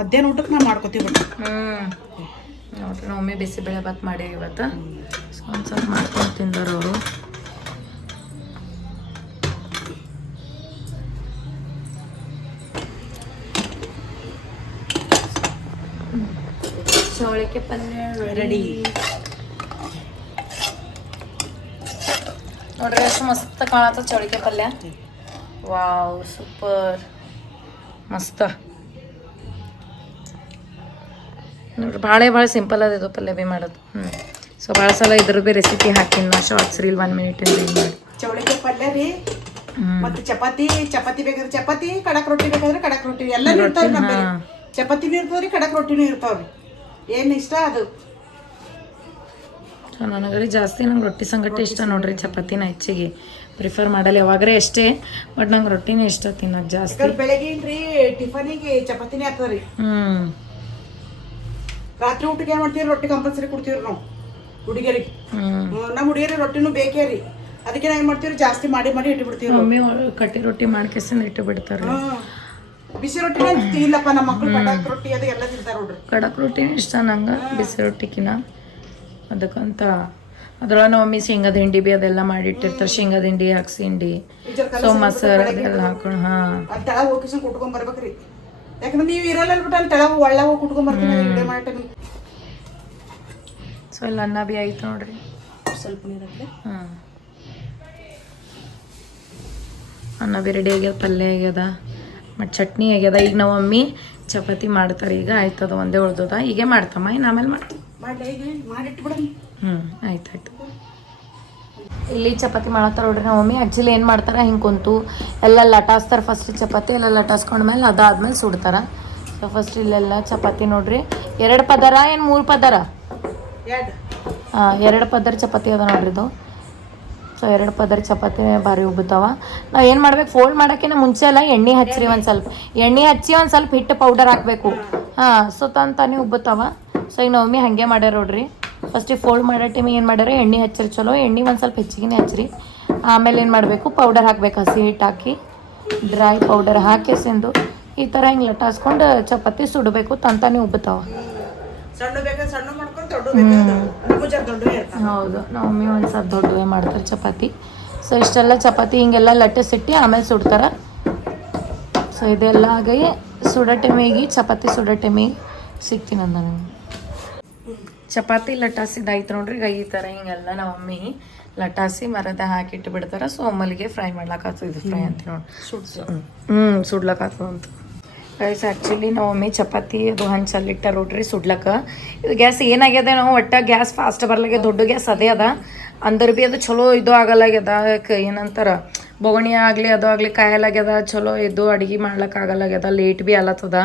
ಮಧ್ಯಾಹ್ನ ಊಟಕ್ಕೆ ನಾ ಮಾಡ್ಕೊತೀವಿ ಬಿಟ್ಟು ನೋಡ್ರಿ ನಾವು ಮಮ್ಮಿ ಬಿಸಿಬೇಳೆ ಬಾತ್ ಮಾಡಿ ಇವತ್ತು ಸೊ ಒಂದು ಸ್ವಲ್ಪ ಮಾಡ್ಕೊಂಡು ತಿಂದಾರ ಅವರು ಚೌಳಿಕೆ ಪಲ್ಯ ರೆಡಿ ನೋಡ್ರಿ ಎಷ್ಟು ಮಸ್ತ್ ಕಾಣತ್ತ ಚೌಳಿಕೆ ಪಲ್ಯ ವಾವ್ ಸೂಪರ್ ಮಸ್ತ್ ನೋಡ್ರಿ ಭಾಳ ಸಿಂಪಲ್ ಅದ ಇದು ಪಲ್ಯ ಬಿ ಮಾಡೋದು ಸೊ ಭಾಳ ಸಲ ಇದ್ರ ಬಿ ರೆಸಿಪಿ ಹಾಕಿನ ನಾ ಶಾರ್ಟ್ಸ್ ರೀಲ್ 1 ಮಿನಿಟ್ ರೀಲ್ ಮಾಡಿ ಚೌಳಿಕೆ ಪಲ್ಯ ರೀ ಮತ್ತೆ ಚಪಾತಿ ಬೇಕಾದ್ರೆ ಚಪಾತಿ ಕಡಕ್ ರೊಟ್ಟಿ ಬೇಕಾದ್ರೆ ಕಡಕ್ ರೊಟ್ಟಿ ಎಲ್ಲಾನು ಇರ್ತಾವ್ರಿ ನಮ್ಮಲ್ಲಿ ಚಪಾತಿನೂ ಇರ್ತಾವ್ರಿ ಕಡಕ್ ರೊಟ್ಟಿನೂ ಇರ್ತಾವ್ರಿ ಏನ್ ಇಷ್ಟ ಅದು ಸೊ ನನಗರಿ ಜಾಸ್ತಿ ನಂಗೆ ರೊಟ್ಟಿ ಸಂಗಟ ಇಷ್ಟ ನೋಡ್ರಿ ಚಪಾತಿನ ಹೆಚ್ಚಿಗೆ ಪ್ರಿಫರ್ ಮಾಡಲ್ಲ ಯಾವಾಗ್ರೆ ಅಷ್ಟೇ ಬಟ್ ನಂಗೆ ರೊಟ್ಟಿನೇ ಇಷ್ಟ ತಿನ್ನೋದು ಜಾಸ್ತಿ ಬೆಳಗಿನ್ರಿ ಟಿಫನಿಗೆ ಚಪಾತಿನೇ ಆಗ್ತದ್ರಿ ರಾತ್ರಿ ಊಟಕ್ಕೆ ಏನ್ ಮಾಡ್ತೀವಿ ರೊಟ್ಟಿ ಕಂಪಲ್ಸರಿ ಕೊಡ್ತೀವ್ರಿ ನಾವು ಹುಡುಗಿಯರಿಗೆ ನಮ್ಮ ಹುಡುಗಿಯರಿಗೆ ರೊಟ್ಟಿನೂ ಬೇಕೇ ರೀ ಅದಕ್ಕೆ ನಾವ್ ಏನ್ ಮಾಡ್ತೀವಿ ಜಾಸ್ತಿ ಮಾಡಿ ಮಾಡಿ ಇಟ್ಟು ಬಿಡ್ತೀವಿ ಮಮ್ಮಿ ಕಟ್ಟಿ ರೊಟ್ಟಿ ಮಾಡ್ಕೆಸಿಂದ ಇಟ್ಟು ಬಿಡ್ತಾರೆ ಬಿಸಿ ರೊಟ್ಟಿನೇ ಇಲ್ಲಪ್ಪ ನಮ್ಮ ಮಕ್ಕಳು ಕಡಕ್ ರೊಟ್ಟಿ ಅದು ಎಲ್ಲ ತಿಂತಾರ ನೋಡ್ರಿ ಕಡಕ್ ರೊಟ್ಟಿನೇ ಇಷ್ಟ ನಂಗೆ ಬಿಸಿ ರೊಟ್ಟಿಕಿನ ಅದಕ್ಕಂತ ಅದ್ರೊಳಗೆ ನಮ್ಮ ಮಮ್ಮಿ ಶೇಂಗಾದ ಹಿಂಡಿ ಬಿ ಅದೆಲ್ಲ ಮಾಡಿಟ್ಟಿರ್ತಾರೆ ಶೇಂಗಾದ ಹಿಂಡಿ ಅಕ್ಸಿ ಹಿಂಡಿ ಸೊ ಮೊಸರು ಅದೆಲ್ಲ ಹಾಕೊಂಡು ಹಾಂ ಅಲ್ಲಿ ತೆಳಗ ಹೋಗಿ ಕುಟ್ಕೊಂಡ್ ಬರ್ಬೇಕ್ರಿ ಯಾಕಂದ್ರೆ ನೀವು ಇರಲ್ಲ ಬಿಟ್ಟು ಅಲ್ಲಿ ತೆಳಗ ಒಳ್ಳ ಹೋಗಿ ಕುಟ್ಕೊಂಡ್ ಬರ್ತೀನಿ ವಿಡಿಯೋ ಮಾಡಿ ಸೊ ಇಲ್ಲಿ ಅನ್ನ ಬಿ ಆಯ್ತು ನೋಡ್ರಿ ಸ್ವಲ್ಪ ನೀರಾಗ್ಲಿ ಹಾಂ ಅನ್ನ ಬಿ ರೆಡಿ ಆಗ್ಯದ ಪಲ್ಯ ಆಗ್ಯದ ಮತ್ತು ಚಟ್ನಿ ಆಗ್ಯದ ಈಗ ನಮ್ಮ ಮಮ್ಮಿ ಚಪಾತಿ ಮಾಡ್ತಾರೆ ಈಗ ಆಯ್ತದ ಒಂದೇ ಉಳ್ದದ ಹೀಗೆ ಮಾಡ್ತಮ್ಮ ಇನ್ನು ಆಮೇಲೆ ಮಾಡ್ತೀವಿ ಮಾಡಿಟ್ಟು ಬಿಡ ಆಯ್ತಾಯ್ತು ಇಲ್ಲಿ ಚಪಾತಿ ಮಾಡತ್ತಾರ ನೋಡ್ರಿ ನಮ್ಮ ಮಮ್ಮಿ ಆ್ಯಕ್ಚುಲಿ ಏನು ಮಾಡ್ತಾರೆ ಹಿಂಗೆ ಕುಂತು ಎಲ್ಲ ಲಟಾಸ್ತಾರೆ ಫಸ್ಟ್ ಚಪಾತಿ ಎಲ್ಲ ಲಟಾಸ್ಕೊಂಡ್ಮೇಲೆ ಅದಾದ್ಮೇಲೆ ಸುಡ್ತಾರೆ ಸೊ ಫಸ್ಟ್ ಇಲ್ಲೆಲ್ಲ ಚಪಾತಿ ನೋಡ್ರಿ 2 ಪದರ ಏನು 3 ಪದರ ಹಾಂ 2 ಪದರ ಚಪಾತಿ ಅದ ನೋಡ್ರಿ ಇದು ಸೊ 2 ಪದರ ಚಪಾತಿ ಭಾರಿ ಉಬ್ಬುತ್ತಾವ ನಾವು ಏನು ಮಾಡ್ಬೇಕು ಫೋಲ್ಡ್ ಮಾಡೋಕ್ಕಿಂತ ಮುಂಚೆ ಎಲ್ಲ ಎಣ್ಣೆ ಹಚ್ಚಿರಿ ಒಂದು ಸ್ವಲ್ಪ ಎಣ್ಣೆ ಹಚ್ಚಿ ಒಂದು ಸ್ವಲ್ಪ ಹಿಟ್ಟು ಪೌಡರ್ ಹಾಕಬೇಕು ಹಾಂ ಸೊ ತಾನೇ ಉಬ್ಬುತ್ತಾವ ಸೊ ಈಗ ಮಮ್ಮಿ ಹಾಗೆ ಮಾಡ್ಯಾರ ನೋಡ್ರಿ ಫಸ್ಟಿಗೆ ಫೋಲ್ಡ್ ಮಾಡೋ ಟೈಮಿಗೆ ಏನು ಮಾಡ್ಯಾರ ಎಣ್ಣೆ ಹಚ್ಚಿರಿ ಚಲೋ ಎಣ್ಣೆ ಒಂದು ಸ್ವಲ್ಪ ಹೆಚ್ಚಿಗೆ ಹಚ್ಚಿರಿ ಆಮೇಲೆ ಏನು ಮಾಡಬೇಕು ಪೌಡರ್ ಹಾಕ್ಬೇಕು ಹಸಿ ಹಿಟ್ಟು ಹಾಕಿ ಡ್ರೈ ಪೌಡರ್ ಹಾಕಿ ಸಿಂದು ಈ ಥರ ಹಿಂಗೆ ಲಟಾಸ್ಕೊಂಡು ಚಪಾತಿ ಸುಡಬೇಕು ತಾನೇ ಉಬ್ಬುತ್ತಾವ ಸಣ್ಣ ಬೇಕಾದ್ರೆ ಸಣ್ಣ ಮಾಡ್ಕೊಂಡು ದೊಡ್ಡ ಬೇಕಾದ್ರೆ ದೊಡ್ಡ ಹೌದು ನಮ್ಮ ಮಮ್ಮಿ ಒಂದು ಸ್ವಲ್ಪ ದೊಡ್ಡವೇ ಮಾಡ್ತಾರೆ ಚಪಾತಿ ಸೊ ಇಷ್ಟೆಲ್ಲ ಚಪಾತಿ ಹಿಂಗೆಲ್ಲ ಲಟ್ಟಿಸಿಟ್ಟು ಆಮೇಲೆ ಸುಡ್ತಾರೆ ಸೊ ಇದೆಲ್ಲ ಆಗಿ ಸುಡೋ ಟೈಮಿಗೆ ಚಪಾತಿ ಸುಡೋ ಟೈಮಿಗೆ ಸಿಗ್ತೀನಿ ಅಂದ ನಾನು ಚಪಾತಿ ಲಟಾಸಿದಾಯ್ತು ನೋಡ್ರಿ ಈಗ ಈ ಥರ ಹಿಂಗೆಲ್ಲ ನಮ್ಮ ಮಮ್ಮಿ ಲಟಾಸಿ ಮರದ ಹಾಕಿಟ್ಟು ಬಿಡ್ತಾರೆ ಸೊ ಒಮ್ಮಲಿಗೆ ಫ್ರೈ ಮಾಡ್ಲಾಕಾಗ್ತದೆ ಫ್ರೈ ಅಂತ ನೋಡಿ ಸುಡ್ಲಕ್ಕಾಗ್ತದೆ ಅಂತ ಗೈಸ್ ಆ್ಯಕ್ಚುಲಿ ನಾವು ಮಮ್ಮಿ ಚಪಾತಿ ಅದು ಹಂಚಲ್ಲಿಟ್ಟ ನೋಡ್ರಿ ಸುಡ್ಲಕ್ಕ ಇದು ಗ್ಯಾಸ್ ಏನಾಗ್ಯದ ನಾವು ಒಟ್ಟು ಗ್ಯಾಸ್ ಫಾಸ್ಟ್ ಬರ್ಲಾಗ್ಯದ ದೊಡ್ಡ ಗ್ಯಾಸ್ ಅದೇ ಅದ ಅಂದ್ರೆ ಭೀ ಅದು ಚಲೋ ಇದು ಆಗಲಾಗ್ಯದ ಏನಂತಾರ ಬೊಗಣಿ ಆಗಲಿ ಅದು ಆಗಲಿ ಕಾಯಲಾಗ್ಯದ ಚಲೋ ಇದು ಅಡುಗೆ ಮಾಡ್ಲಿಕ್ಕಾಗಲಾಗ್ಯದ ಲೇಟ್ ಭೀ ಅಲತ್ತದ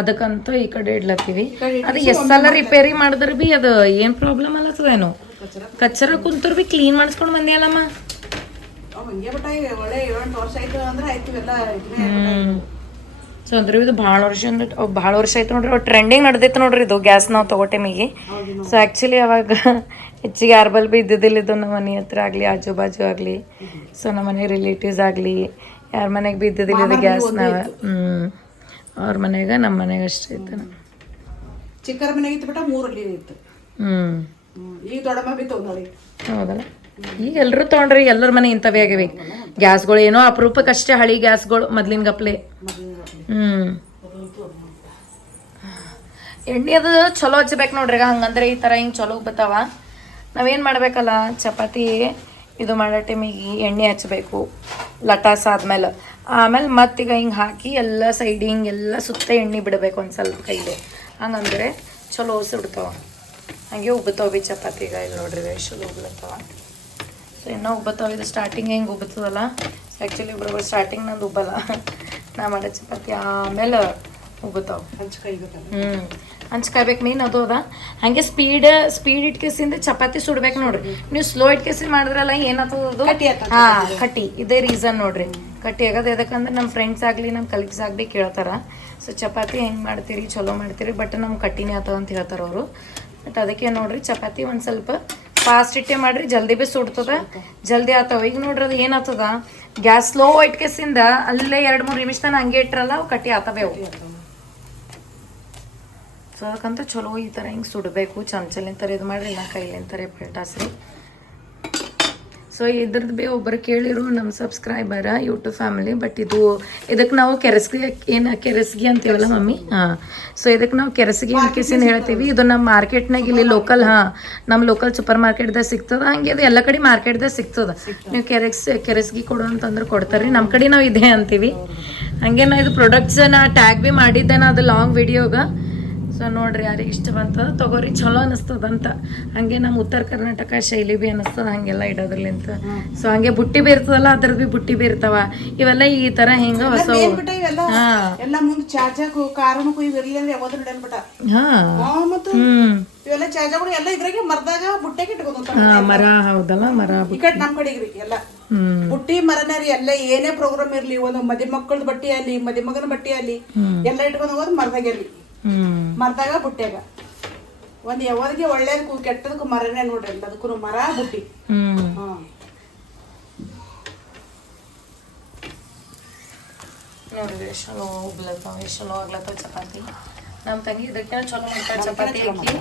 ಅದಕ್ಕಂತ ಈ ಕಡೆ ಇಡ್ಲತ್ತೀವಿ ಅದು ಎಷ್ಟೆಲ್ಲ ರಿಪೇರಿ ಮಾಡಿದ್ರೆ ಭೀ ಅದು ಏನು ಪ್ರಾಬ್ಲಮ್ ಅಲ್ಲತ್ತದೇನು ಕಚ್ಚರ ಕುಂತರು ಭೀ ಕ್ಲೀನ್ ಮಾಡಿಸ್ಕೊಂಡು ಬಂದಿ ಅಲ್ಲಮ್ಮ ಹಂಗೆ ಬಿಟ್ಟ ಒಳ್ಳೆ 7 ವರ್ಷ ಆಯ್ತು ಅಂದ್ರೆ ಆಯ್ತು ಎಲ್ಲ ಸೊ ಅಂದ್ರೆ ಇದು ಭಾಳ ವರ್ಷ ಆಯ್ತು ನೋಡ್ರಿ ಟ್ರೆಂಡಿಂಗ್ ನಡೆದೈತೆ ನೋಡ್ರಿ ಇದು ಗ್ಯಾಸ್ ನಾವು ತಗೋ ಟೈಮಿಗೆ ಸೊ ಆ್ಯಕ್ಚುಲಿ ಅವಾಗ ಹೆಚ್ಚಿಗೆ ಯಾರ್ಬಲ್ ಭೀ ಇದ್ದಿದ್ದಿಲ್ಲ ಇದು ನಮ್ಮ ಮನೆ ಹತ್ರ ಆಗಲಿ ಆಜು ಬಾಜು ಆಗಲಿ ಸೊ ನಮ್ಮ ಮನೆ ರಿಲೇಟಿವ್ಸ್ ಆಗಲಿ ಯಾರ ಮನೆಗೆ ಬಿದ್ದಿದ್ದಿಲ್ಲ ಇದು ಗ್ಯಾಸ್ ನಾವ ಅವ್ರ ಮನೆಗೆ ನಮ್ಮ ಮನೆಗೆ ಅಷ್ಟೇ ಐತೆ. ಚಿಕ್ಕರ ಮನೆಗೆ ಇತ್ತು ಬಿಟ್ಟ 3 ಅಲ್ಲಿ ಇತ್ತು. ಈಗ ದೊಡ್ಡಮ್ಮ ಬಿತ್ತು ನೋಡಿ. ಹೌದಲ್ಲ, ಈಗ ಎಲ್ಲರೂ ತೊಗೊಂಡ್ರಿ, ಎಲ್ಲರ ಮನೆ ಇಂಥವೇ ಆಗಿವೆ ಗ್ಯಾಸ್ಗಳು. ಏನೋ ಅಪರೂಪಕ್ಕಷ್ಟೇ ಹಳಿ ಗ್ಯಾಸ್ಗಳು ಮೊದ್ಲಿನ ಗಪ್ಲೆ. ಎಣ್ಣೆ ಅದು ಚಲೋ ಹಚ್ಬೇಕು ನೋಡ್ರಿ. ಈಗ ಹಂಗಂದ್ರೆ ಈ ಥರ ಹಿಂಗೆ ಚಲೋ ಬರ್ತಾವ. ನಾವೇನು ಮಾಡ್ಬೇಕಲ್ಲ, ಚಪಾತಿ ಇದು ಮಾಡೋ ಟೈಮಿಗೆ ಎಣ್ಣೆ ಹಚ್ಚಬೇಕು ಲಟಾಸ್ ಆದ್ಮೇಲೆ. ಆಮೇಲೆ ಮತ್ತೀಗ ಹಿಂಗೆ ಹಾಕಿ ಎಲ್ಲ ಸೈಡ್ ಹಿಂಗೆಲ್ಲ ಸುತ್ತ ಎಣ್ಣೆ ಬಿಡಬೇಕು ಒಂದು ಸ್ವಲ್ಪ ಕೈಲಿ. ಹಂಗಂದ್ರೆ ಚಲೋ ಸುಡ್ತಾವ, ಹಾಗೆ ಉಬ್ಬತಾವ ಬಿ ಚಪಾತಿಗ. ಇಲ್ಲಿ ನೋಡ್ರಿ ಚಲೋ ಉಬ್ಲತ್ತಾವ. ಸೊ ಇನ್ನೂ ಉಬ್ಬತ್ತಾವ. ಇದು ಸ್ಟಾರ್ಟಿಂಗ್ ಹೆಂಗೆ ಉಬ್ಬತ್ತದಲ್ಲ, ಆ್ಯಕ್ಚುಲಿ ಬರೋಬ್ಬರ ಸ್ಟಾರ್ಟಿಂಗ್ ನಂದು ಉಬ್ಬಲ್ಲ, ನಾ ಮಾಡೋ ಚಪಾತಿ ಆಮೇಲೆ ಉಬ್ಬತ್ತಾವ. ಹಂಚ್ಕಾಯ್ಬೇಕು ಮೀನು ಅದು ಅದ. ಹಾಗೆ ಸ್ಪೀಡ್ ಇಟ್ಕೇಸಿಂದ ಚಪಾತಿ ಸುಡ್ಬೇಕು ನೋಡ್ರಿ. ನೀವು ಸ್ಲೋ ಇಟ್ಕೇಸಿ ಮಾಡಿದ್ರಲ್ಲ ಏನಾಗ್ತದದು ಕಟ್ಟಿ. ಇದೇ ರೀಸನ್ ನೋಡ್ರಿ ಕಟ್ಟಿ ಆಗೋದು. ಯಾಕಂದ್ರೆ ನಮ್ಮ ಫ್ರೆಂಡ್ಸ್ ಆಗಲಿ ನಮ್ಮ ಕಲೀಗ್ಸ್ ಆಗಲಿ ಕೇಳ್ತಾರ, ಸೊ ಚಪಾತಿ ಹೆಂಗೆ ಮಾಡ್ತೀರಿ ಚಲೋ ಮಾಡ್ತೀರಿ, ಬಟ್ ನಮ್ಗೆ ಕಟ್ಟಿನೇ ಆತವ ಅಂತ ಹೇಳ್ತಾರೆ ಅವರು. ಬಟ್ ಅದಕ್ಕೆ ನೋಡ್ರಿ ಚಪಾತಿ ಒಂದು ಸ್ವಲ್ಪ ಫಾಸ್ಟ್ ಇಟ್ಟೆ ಮಾಡ್ರಿ, ಜಲ್ದಿ ಭೀ ಸುಡ್ತದ, ಜಲ್ದಿ ಆತವ. ಈಗ ನೋಡ್ರಿ ಅದು ಏನಾಗ್ತದ, ಗ್ಯಾಸ್ ಸ್ಲೋ ಇಟ್ಕೇಸಿಂದ ಅಲ್ಲೇ 2-3 ನಿಮಿಷ ತನಕ ಹಂಗೆ ಇಟ್ರಲ್ಲ ಅವು ಕಟ್ಟಿ ಆತವೆ ಅವು. ಸೊ ಅದಕ್ಕಂತ ಚಲೋ ಈ ಥರ ಹಿಂಗೆ ಸುಡಬೇಕು. ಚಮಚಲಿಂತಾರೆ ಇದು ಮಾಡ್ರಿ, ಇಲ್ಲ ಕೈಲಿಂತಾರೆ ಪಲ್ಟಾಸ್ರಿ. ಸೊ ಇದ್ರದ್ದು ಭೀ ಒಬ್ಬರು ಕೇಳಿರು ನಮ್ಮ ಸಬ್ಸ್ಕ್ರೈಬರ ಯೂಟ್ಯೂಬ್ ಫ್ಯಾಮಿಲಿ. ಬಟ್ ಇದಕ್ಕೆ ನಾವು ಕೆರಸ್ಗಿ ಅಂತೀವಲ್ಲ ಮಮ್ಮಿ. ಸೊ ಇದಕ್ಕೆ ನಾವು ಕೆರಸ್ಗಿ ಅನ್ಕಿಸಿನ ಹೇಳ್ತೀವಿ. ಇದು ನಮ್ಮ ಮಾರ್ಕೆಟ್ನಾಗ ಇಲ್ಲಿ ಲೋಕಲ್ ನಮ್ಮ ಲೋಕಲ್ ಸೂಪರ್ ಮಾರ್ಕೆಟ್ದಾಗ ಸಿಗ್ತದ. ಹಂಗೆ ಅದು ಎಲ್ಲ ಕಡೆ ಮಾರ್ಕೆಟ್ದಾಗ ಸಿಗ್ತದ. ನೀವು ಕೆರಸ್ಗಿ ಕೊಡು ಅಂತಂದ್ರೆ ಕೊಡ್ತಾರೆ. ನಮ್ಮ ಕಡೆ ನಾವು ಇದೇ ಅಂತೀವಿ. ಹಂಗೆ ನಾ ಇದು ಪ್ರಾಡಕ್ಟ್ಸನ್ನ ಟ್ಯಾಗ್ ಭೀ ಮಾಡಿದ್ದೆ ನಾ ಅದು ಲಾಂಗ್ ವಿಡಿಯೋಗ. ಸೊ ನೋಡ್ರಿ ಯಾರಿಗೆ ಇಷ್ಟ ಬಂತದ ತಗೋರಿ, ಚಲೋ ಅನಿಸ್ತದಂತ. ಹಂಗೆ ನಮ್ಮ ಉತ್ತರ ಕರ್ನಾಟಕ ಶೈಲಿ ಭೀ ಅನಿಸ್ತದ ಹಂಗೆಲ್ಲ ಇಡೋದ್ರಲಿಂತ. ಸೊ ಹಂಗೆ ಬುಟ್ಟಿ ಬಿ ಇರ್ತದಲ್ಲ, ಅದ್ರದ್ದು ಭೀ ಬುಟ್ಟಿ ಬಿ ಇರ್ತಾವ. ಇವೆಲ್ಲ ಈ ತರ ಹೆಂಗ ಹೊಸ ಎಲ್ಲ ಮುಂದೆ ಚಾಚಾಕು ಕಾರಣಕ್ಕೂ ಇವೆಲ್ಲ ಯಾವ್ದು ನಡಲ್ಬಿಟ್ಟ. ಇವೆಲ್ಲ ಚಾಚಾಗಳು ಎಲ್ಲ ಇದ್ರಾಗೆ ಮರದಾಗ ಬುಟ್ಟೆಗೆ ಇಟ್ಕೊಂಡ್ ಮರ. ಹೌದಲ್ಲ, ಮರ ಈ ಕಡೆ ನಮ್ ಕಡೆಗ್ರಿ ಎಲ್ಲ ಬುಟ್ಟಿ ಮರನೇ ರೀ. ಎಲ್ಲ ಏನೇ ಪ್ರೋಗ್ರಾಮ್ ಇರ್ಲಿ, ಒಂದು ಮದಿ ಮಕ್ಕಳದ ಬಟ್ಟಿ ಅಲ್ಲಿ ಮದಿ ಮಗನ ಬಟ್ಟಿ ಅಲ್ಲಿ ಎಲ್ಲ ಇಟ್ಕೊಂಡ್ ಹೋಗೋದು ಮರದಾಗಿರ್ಲಿ. ಮರದಾಗ ಬುಟ್ಟ್ಯಾಗ ಒಂದ್ ಯಾವ್ದಿಗೆ ಒಳ್ಳೇದಕ್ಕೂ ಕೆಟ್ಟದಕ್ಕೂ ಮರನೇ ನೋಡ್ರಿ. ಎಲ್ಲದಕ್ಕೂ ಮರ ಬುಟ್ಟಿ. ನೋಡ್ರಿ ಚಲೋ ಉಬ್ಲತ್ತಾವ, ಚಲೋ ಆಗ್ಲತ್ತಾವ ಚಪಾತಿ. ನಮ್ಮ ತಂಗಿ ಇದಕ್ಕೆ ಚಲೋ ಮಾಡ್ತಾಳೆ ಚಪಾತಿ. ಆಕಿ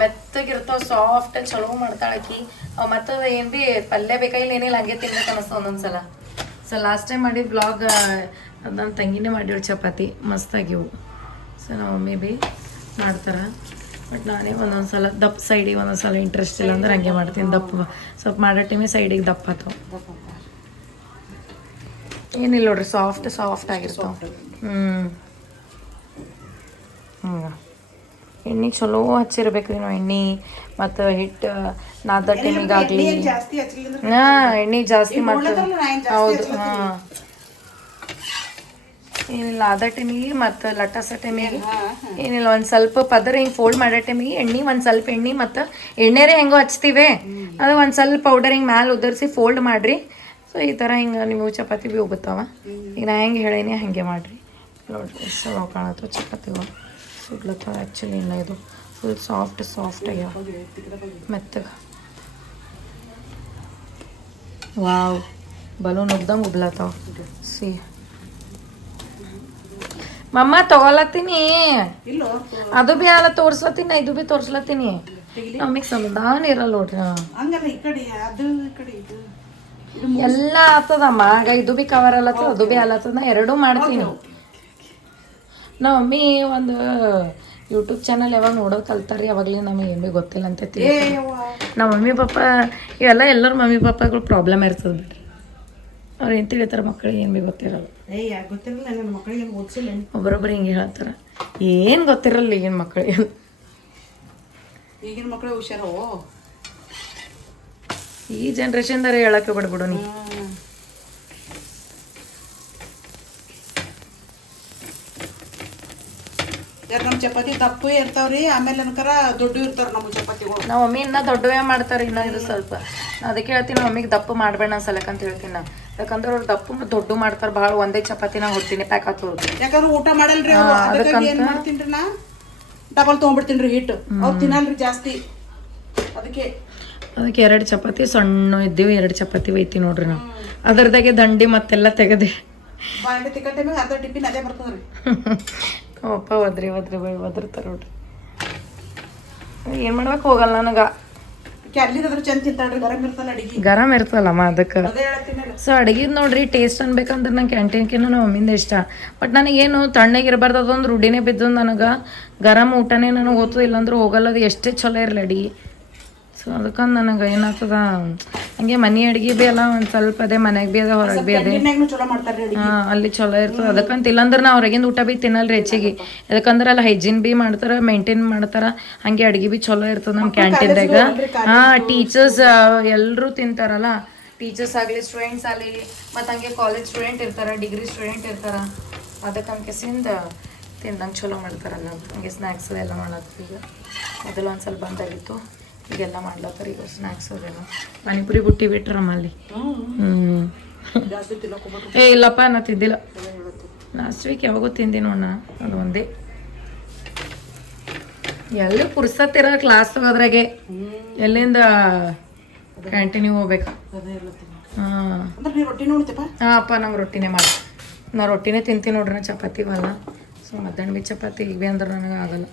ಮೆತ್ತಗಿರ್ತಾವ, ಸಾಫ್ಟ್ ಚಲೋ ಮಾಡ್ತಾಳೆ ಆಕಿ. ಮತ್ತದ ಏನ್ ಬಿ ಪಲ್ಯ ಬೇಕಾಗಿಲ್ಲ ಏನಿಲ್ಲ, ಹಂಗೆ ತಿನ್ಬೇಕು ಅನಿಸ್ತಾವ ಒಂದೊಂದ್ಸಲ. ಸೊ ಲಾಸ್ಟ್ ಟೈಮ್ ಮಾಡಿದ ಬ್ಲಾಗ್ ಅದು ನನ್ನ ತಂಗಿನೇ ಮಾಡಿರೋ ಚಪಾತಿ ಮಸ್ತಾಗಿವು. ಸೊ ನಮ್ಮ ಮಮ್ಮಿ ಭೀ ಮಾಡ್ತಾರೆ. ಬಟ್ ನಾನೇ ಒಂದೊಂದ್ಸಲ ದಪ್ಪ ಸೈಡಿಗೆ ಒಂದೊಂದ್ಸಲ ಇಂಟ್ರೆಸ್ಟ್ ಇಲ್ಲ ಅಂದ್ರೆ ಹಂಗೆ ಮಾಡ್ತೀನಿ. ದಪ್ಪ ಸ್ವಲ್ಪ ಮಾಡೋ ಟೈಮೇ ಸೈಡಿಗೆ ದಪ್ಪ ಆತವ. ಏನಿಲ್ಲ ನೋಡ್ರಿ, ಸಾಫ್ಟ್ ಆಗಿರ್ತಾವ. ಎಣ್ಣೆ ಚಲೋ ಹಚ್ಚಿರ್ಬೇಕ್ರಿ ನಾವು. ಎಣ್ಣೆ ಮತ್ತು ಹಿಟ್ಟು ನಾದ ಟೈಮಿಗಾಗಲಿ ಎಣ್ಣೆ ಜಾಸ್ತಿ ಮಾಡ್ತೀವಿ. ಹೌದು. ಏನಿಲ್ಲ ಅದ ಟೈಮಿಗೆ ಮತ್ತು ಲಟಾಸ ಟೈಮಿಗೆ ಏನಿಲ್ಲ ಒಂದು ಸ್ವಲ್ಪ ಪದರ ಹಿಂಗೆ ಫೋಲ್ಡ್ ಮಾಡೋ ಟೈಮಿಗೆ ಎಣ್ಣೆ ಒಂದು ಸ್ವಲ್ಪ ಎಣ್ಣೆ ಮತ್ತು ಎಣ್ಣೆರೇ ಹೆಂಗೋ ಹಚ್ತೀವಿ, ಅದು ಒಂದು ಸ್ವಲ್ಪ ಪೌಡರ್ ಹಿಂಗೆ ಮ್ಯಾಲೆ ಉದರಿಸಿ ಫೋಲ್ಡ್ ಮಾಡಿರಿ. ಸೊ ಈ ಥರ ಹಿಂಗೆ ನೀವು ಚಪಾತಿ ಭೀ ಹೋಗುತ್ತಾವ. ಈಗ ನಾ ಹೆಂಗೆ ಹೇಳೀನಿ ಹಾಗೆ ಮಾಡಿರಿ. ನೋಡಿರಿ ಎಷ್ಟು ಚಲೋ ಕಾಣತ್ತವ ಚಪಾತಿಗಳು. ಸುಡ್ಲತ್ತವ. ಆ್ಯಕ್ಚುಲಿ ಇಲ್ಲ, ಇದು ಫುಲ್ ಸಾಫ್ಟ್ ಆಗ್ಯಾವ, ಮೆತ್ತಗೆ. ವಾವ್, ಬಲೂನ್ ಉಬ್ದಂಗೆ ಉಬ್ಲತ್ತವ. ಸಿ ಮಮ್ಮ ತಗೊಳತ್ತೀನಿ, ಅದು ಭೀ ಅಲ್ಲ ತೋರ್ಸ್ಲತ್ತೀನಿ, ಇದು ಭೀ ತೋರ್ಸ್ಲತ್ತೀನಿ. ನಮಗೆ ಸಮಾಧಾನ ಇರಲ್ಲ ನೋಡ್ರಿ. ಎಲ್ಲ ಆತದಮ್ಮ. ಆಗ ಇದು ಭೀ ಕವರ್ ಅಲ್ಲತ್ತದ, ಅದು ಭೀ ಅಲ್ಲತ್ತದ. ನಾ ಎರಡೂ ಮಾಡ್ತೀನಿ. ನಮ್ಮ ಮಮ್ಮಿ ಒಂದು ಯೂಟ್ಯೂಬ್ ಚಾನಲ್ ಯಾವಾಗ ನೋಡೋದು ಕಲ್ತಾರ್ರಿ, ಅವಾಗಲೇ ನಮಗೆ ಏನು ಭೀ ಗೊತ್ತಿಲ್ಲ ಅಂತ ನಮ್ಮ ಮಮ್ಮಿ ಪಾಪ ಇವೆಲ್ಲ ಎಲ್ಲರ ಮಮ್ಮಿ ಪಾಪಗಳು ಪ್ರಾಬ್ಲಮ್ ಇರ್ತದೆ ಬಿಡ್ರಿ. ಅವ್ರು ಏನು ತಿಳಿತಾರೆ ಮಕ್ಕಳಿಗೆ ಏನು ಭೀ ಗೊತ್ತಿರಲ್ಲ. ಒಬ್ಬರೊಬ್ಬರು ಹಿಂಗೆ ಹೇಳ್ತಾರೆ, ಏನು ಗೊತ್ತಿರಲ್ಲ ಈಗಿನ ಮಕ್ಕಳಿಗೆ. ಈಗಿನ ಮಕ್ಕಳು ಹುಷಾರು. ಈ ಜನ್ರೇಷನ್ದಾರೆ ಹೇಳಕ್ಕೆ ಬಿಡ್ಬಿಡು ನೀ. ನಮ್ಮ ಚಪಾತಿ ದಪ್ಪು ಇರ್ತಾವ್ರಿ, ಆಮೇಲೆ ಅನ್ಕರ ದೊಡ್ಡ ಇರ್ತಾವ ನಮ್ಮ ಚಪಾತಿಗಳು. ನಮ್ಮ ಮಮ್ಮಿ ಇನ್ನ ದೊಡ್ಡವೇ ಮಾಡ್ತಾರೆ. ಇನ್ನ ಇದು ಸ್ವಲ್ಪ ಅದಕ್ಕೆ ಹೇಳ್ತೀನಿ ನಮ್ಮ ಮಮ್ಮಿಗೆ ದಪ್ಪು ಮಾಡ್ಬೇಡ ಸಲಕಂತ ಹೇಳ್ತೀನಿ ನಾ. ಯಾಕಂದ್ರೆ ಅವ್ರು ದಪ್ಪು ಮತ್ತು ದೊಡ್ಡ ಮಾಡ್ತಾರೆ ಭಾಳ. ಒಂದೇ ಚಪಾತಿನ ಹೊಟ್ಟಿನಿ ಪ್ಯಾಕ್ ಆಗ್ತದ. ಯಾಕಂದ್ರೆ ಊಟ ಮಾಡಲ್ರಿ ಅದಕ್ಕೆ ಏನ್ ಮಾಡ್ತೀನ್ರಿ ನಾ, ಡಬಲ್ ತೊಗೊಂಡ್ಬಿಡ್ತೀನಿ ಹಿಟ್ಟು. ಅವ್ರು ತಿನ್ನಲ್ರಿ ಜಾಸ್ತಿ. ಅದಕ್ಕೆ 2 ಚಪಾತಿ ಸಣ್ಣ ಇದ್ದೀವಿ, 2 ಚಪಾತಿ ಒಯ್ತಿ ನೋಡ್ರಿ ನಾವು. ಅದರದಾಗೆ ದಂಡಿ ಮತ್ತೆಲ್ಲ ತೆಗೆದೆ ಬಾಂಡೆ ತಿಕ್ಕ ಟೈಮಿಗೆ ಅರ್ಧ ಟಿಫಿನ್ ಅದೇ ಬರ್ತದ್ರಿ. ಒಪ್ಪ ಒದ್ರಿರ್ತಾರೆ ನೋಡ್ರಿ. ಏನು ಮಾಡ್ಬೇಕು ಹೋಗಲ್ಲ ನನಗೆ. ಅಲ್ಲಿದ್ರ ಚಂದ ತಿಂತಾಳ್ರಿ, ಗರಂ ಇರ್ತಲ್ಲ ಅಡಿಗೆ. ಗರಂ ಇರ್ತಲ್ಲಮ್ಮ ಅದಕ್ಕೆ. ಅದೇ ಹೇಳ್ತೀನಿ. ಸೊ ಅಡುಗೆದು ನೋಡ್ರಿ ಟೇಸ್ಟ್ ಅನ್ಬೇಕಂದ್ರೆ ನಂಗೆ ಕ್ಯಾಂಟೀನ್ಕಿನ್ನ ನಮ್ಮ ಮಮ್ಮಿಂದ ಇಷ್ಟ. ಬಟ್ ನನಗೇನು ತಣ್ಣಗಿರಬಾರ್ದು, ಅದೊಂದು ರೂಢಿನೇ ಬಿದ್ದು ನನಗೆ. ಗರಂ ಊಟನೇ ನನಗೆ ಓದ್ತದೆ, ಇಲ್ಲಾಂದ್ರೆ ಹೋಗಲ್ಲ. ಅದು ಎಷ್ಟೇ ಚಲೋ ಇರಲಿ ಅಡುಗೆ. ಸೊ ಅದಕ್ಕಂದು ನನಗೆ ಏನಾಗ್ತದ ಹಂಗೆ ಮನೆ ಅಡುಗೆ ಭೀ ಅಲ್ಲ, ಒಂದು ಸ್ವಲ್ಪ ಅದೇ ಮನೆಗೆ ಭೀ ಅದ, ಹೊರಗೆ ಭೀ ಅದೇ. ಚಲೋ ಮಾಡ್ತಾರ್ರಿ ಅಡಿಗೆ. ಹಾಂ, ಅಲ್ಲಿ ಚಲೋ ಇರ್ತದೆ. ಅದಕ್ಕಂತ ಇಲ್ಲಾಂದ್ರೆ ನಾ ಹೊರಗಿಂದ ಊಟ ಭೀ ತಿನ್ನಲ್ರಿ ಹೆಚ್ಚಿಗೆ. ಯಾಕಂದ್ರೆ ಅಲ್ಲಿ ಹೈಜೀನ್ ಭೀ ಮಾಡ್ತಾರೆ, ಮೇಂಟೈನ್ ಮಾಡ್ತಾರೆ. ಹಾಗೆ ಅಡುಗೆ ಭೀ ಚಲೋ ಇರ್ತದೆ ನಮ್ಮ ಕ್ಯಾಂಟೀನ್ದಾಗ. ಹಾಂ, ಟೀಚರ್ಸ್ ಎಲ್ಲರೂ ತಿಂತಾರಲ್ಲ, ಟೀಚರ್ಸ್ ಆಗಲಿ, ಸ್ಟೂಡೆಂಟ್ಸ್ ಆಗಲಿ, ಮತ್ತು ಹಂಗೆ ಕಾಲೇಜ್ ಸ್ಟೂಡೆಂಟ್ ಇರ್ತಾರೆ, ಡಿಗ್ರಿ ಸ್ಟೂಡೆಂಟ್ ಇರ್ತಾರೆ. ಅದಕ್ಕಂಕೆಸಿಂದ ತಿಂದಂಗೆ ಚಲೋ ಮಾಡ್ತಾರಲ್ಲ. ಹಂಗೆ ಸ್ನ್ಯಾಕ್ಸ್ ಎಲ್ಲ ಮಾಡತ್ತೀಗ. ಮೊದಲು ಒಂದು ಸ್ವಲ್ಪ ಬಂದಾಗಿತ್ತು, ಈಗೆಲ್ಲ ಮಾಡ್ಲತ್ತಾರೆ ಈಗ ಸ್ನ್ಯಾಕ್ಸ್ ಅದೆಲ್ಲ. ಪಾನಿಪುರಿ ಬುಟ್ಟಿ ಬಿಟ್ರ ನಮ್ಮಲ್ಲಿ. ಏ ಇಲ್ಲಪ್ಪ, ನಾ ತಿಂದಿಲ್ಲ. ಲಾಸ್ಟ್ ವೀಕ್ ಯಾವಾಗೂ ತಿಂದಿ ನೋಡ, ಅದು ಒಂದೇ. ಎಲ್ಲಿ ಪುರ್ಸತ್ತಿರ ಕ್ಲಾಸ್ ತಗೋದ್ರಾಗೆ, ಎಲ್ಲಿಂದ ಕ್ಯಾಂಟೀನಿಗೆ ಹೋಗ್ಬೇಕು. ಹಾಂ ಹಾಂ ಅಪ್ಪ, ನಂಗೆ ರೊಟ್ಟಿನೇ ಮಾಡಿ. ನಾ ರೊಟ್ಟಿನೇ ತಿಂತೀನಿ ನೋಡ್ರಿ, ನಾ ಚಪಾತಿ ಅಲ್ಲ. ಸೊ ಮಧ್ಯಾಹ್ನ ಭೀ ಚಪಾತಿ, ಈಗ ಭೀ ಅಂದ್ರೆ ನನಗೆ ಆಗಲ್ಲ.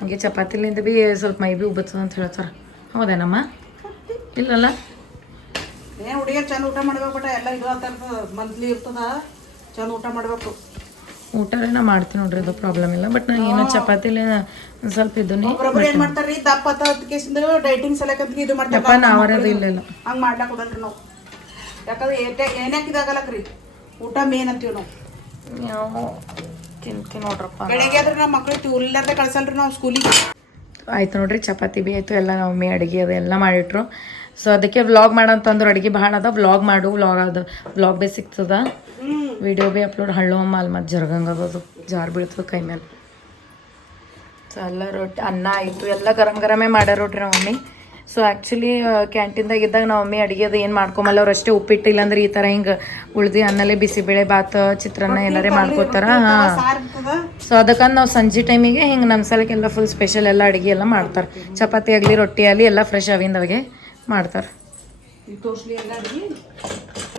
ಹಂಗೆ ಚಪಾತಿಲಿಂದ ಭೀ ಸ್ವಲ್ಪ ಮೈ ಭೀ ಉಬ್ಬತ್ತದ ಅಂತ ಹೇಳ್ತಾರೆ. ಹೌದೇನಮ್ಮ? ಇಲ್ಲಲ್ಲ, ಏನು ಹುಡುಗಿಯರು ಚಂದ ಊಟ ಮಾಡ್ಬೇಕು. ಬಟ್ ಎಲ್ಲ ಇದು ಅಂತ ಮಂತ್ಲಿ ಇರ್ತದ, ಚಂದ ಊಟ ಮಾಡಬೇಕು. ಊಟನೇ ನಾ ಮಾಡ್ತೀನಿ ನೋಡ್ರಿ, ಅದು ಪ್ರಾಬ್ಲಮ್ ಇಲ್ಲ. ಬಟ್ ನಾನು ಏನೋ ಚಪಾತಿಲಿ ಒಂದು ಸ್ವಲ್ಪ ಇದನ್ನೇ ಒಬ್ಬೊಬ್ರು ಏನು ಮಾಡ್ತಾರ್ರಿ, ದಪ್ಪ ಕೇಸಿಂದ ಡೈಟಿಂಗ್ ಸಲಕಂತ ಇದು ಮಾಡ್ತಾರೆ. ನಾವರದು ಇಲ್ಲ ಹಂಗೆ ಮಾಡ್ಲಾಕ ಕೊಡಲ್ರಿ ನಾವು. ಯಾಕಂದ್ರೆ ಏನ್ಯಾಕೆ ಇದಾಗಲ್ಲಕ್ರಿ, ಊಟ ಮೇನ್ ಅಂತೀವಿ ನಾವು. ನಾವು ತಿಂತೀನಿ ನೋಡ್ರಪ್ಪ. ಬೆಳಗ್ಗೆ ಆದ್ರೆ ನಮ್ಮ ಮಕ್ಳಿಗೆ ಇಲ್ಲಾರ್ದ ಕಳ್ಸಲ್ರಿ ನಾವು ಸ್ಕೂಲಿಗೆ. ಆಯ್ತು ನೋಡ್ರಿ, ಚಪಾತಿ ಭೀ ಆಯಿತು, ಎಲ್ಲ ನಾವು ಮೇ ಅಡುಗೆ ಅದೆಲ್ಲ ಮಾಡಿಟ್ರು. ಸೊ ಅದಕ್ಕೆ ವ್ಲಾಗ್ ಮಾಡಂತಂದ್ರೆ ಅಡುಗೆ ಭಾಳ ಅದ, ವ್ಲಾಗ್ ಮಾಡು. ವ್ಲಾಗ್ ಭೀ ಸಿಗ್ತದ, ವಿಡಿಯೋ ಭೀ ಅಪ್ಲೋಡ್. ಹಳ್ಳು ಮಾಲ್ ಮತ್ತು ಜರ್ಗಂಗದು ಜಾರ್ ಬೀಳ್ತದೆ ಕೈ ಮೇಲೆ. ಸೊ ಎಲ್ಲ ರೊಟ್ಟಿ ಅನ್ನ ಆಯಿತು, ಎಲ್ಲ ಗರಮೇ ಮಾಡ್ಯಾರ ನೋಡ್ರಿ ನಮ್ಮ ಮಮ್ಮಿ. ಸೊ ಆ್ಯಕ್ಚುಲಿ ಕ್ಯಾಂಟೀನ್ದಾಗ ಇದ್ದಾಗ ನಾವು ಮಮ್ಮಿ ಅಡುಗೆ ಅದು ಏನು ಮಾಡ್ಕೊಂಬಲ್ಲ, ಅವ್ರು ಅಷ್ಟೇ ಉಪ್ಪಿಟ್ಟು, ಇಲ್ಲಾಂದ್ರೆ ಈ ಥರ ಹಿಂಗೆ ಉಳ್ದು ಅನ್ನಲ್ಲೇ ಬಿಸಿಬೇಳೆ ಬಾತ್, ಚಿತ್ರಾನ್ನ ಎಲ್ಲರೇ ಮಾಡ್ಕೋತಾರ. ಹಾಂ, ಸೊ ಅದಕ್ಕಂದು ನಾವು ಸಂಜೆ ಟೈಮಿಗೆ ಹಿಂಗೆ ನಮ್ಮ ಸಲಕ್ಕೆಲ್ಲ ಫುಲ್ ಸ್ಪೆಷಲ್ ಎಲ್ಲ ಅಡುಗೆ ಎಲ್ಲ ಮಾಡ್ತಾರೆ. ಚಪಾತಿ ಆಗಲಿ, ರೊಟ್ಟಿ ಆಗಲಿ, ಎಲ್ಲ ಫ್ರೆಶ್ ಅವಿಂದಾಗೆ ಮಾಡ್ತಾರೆ.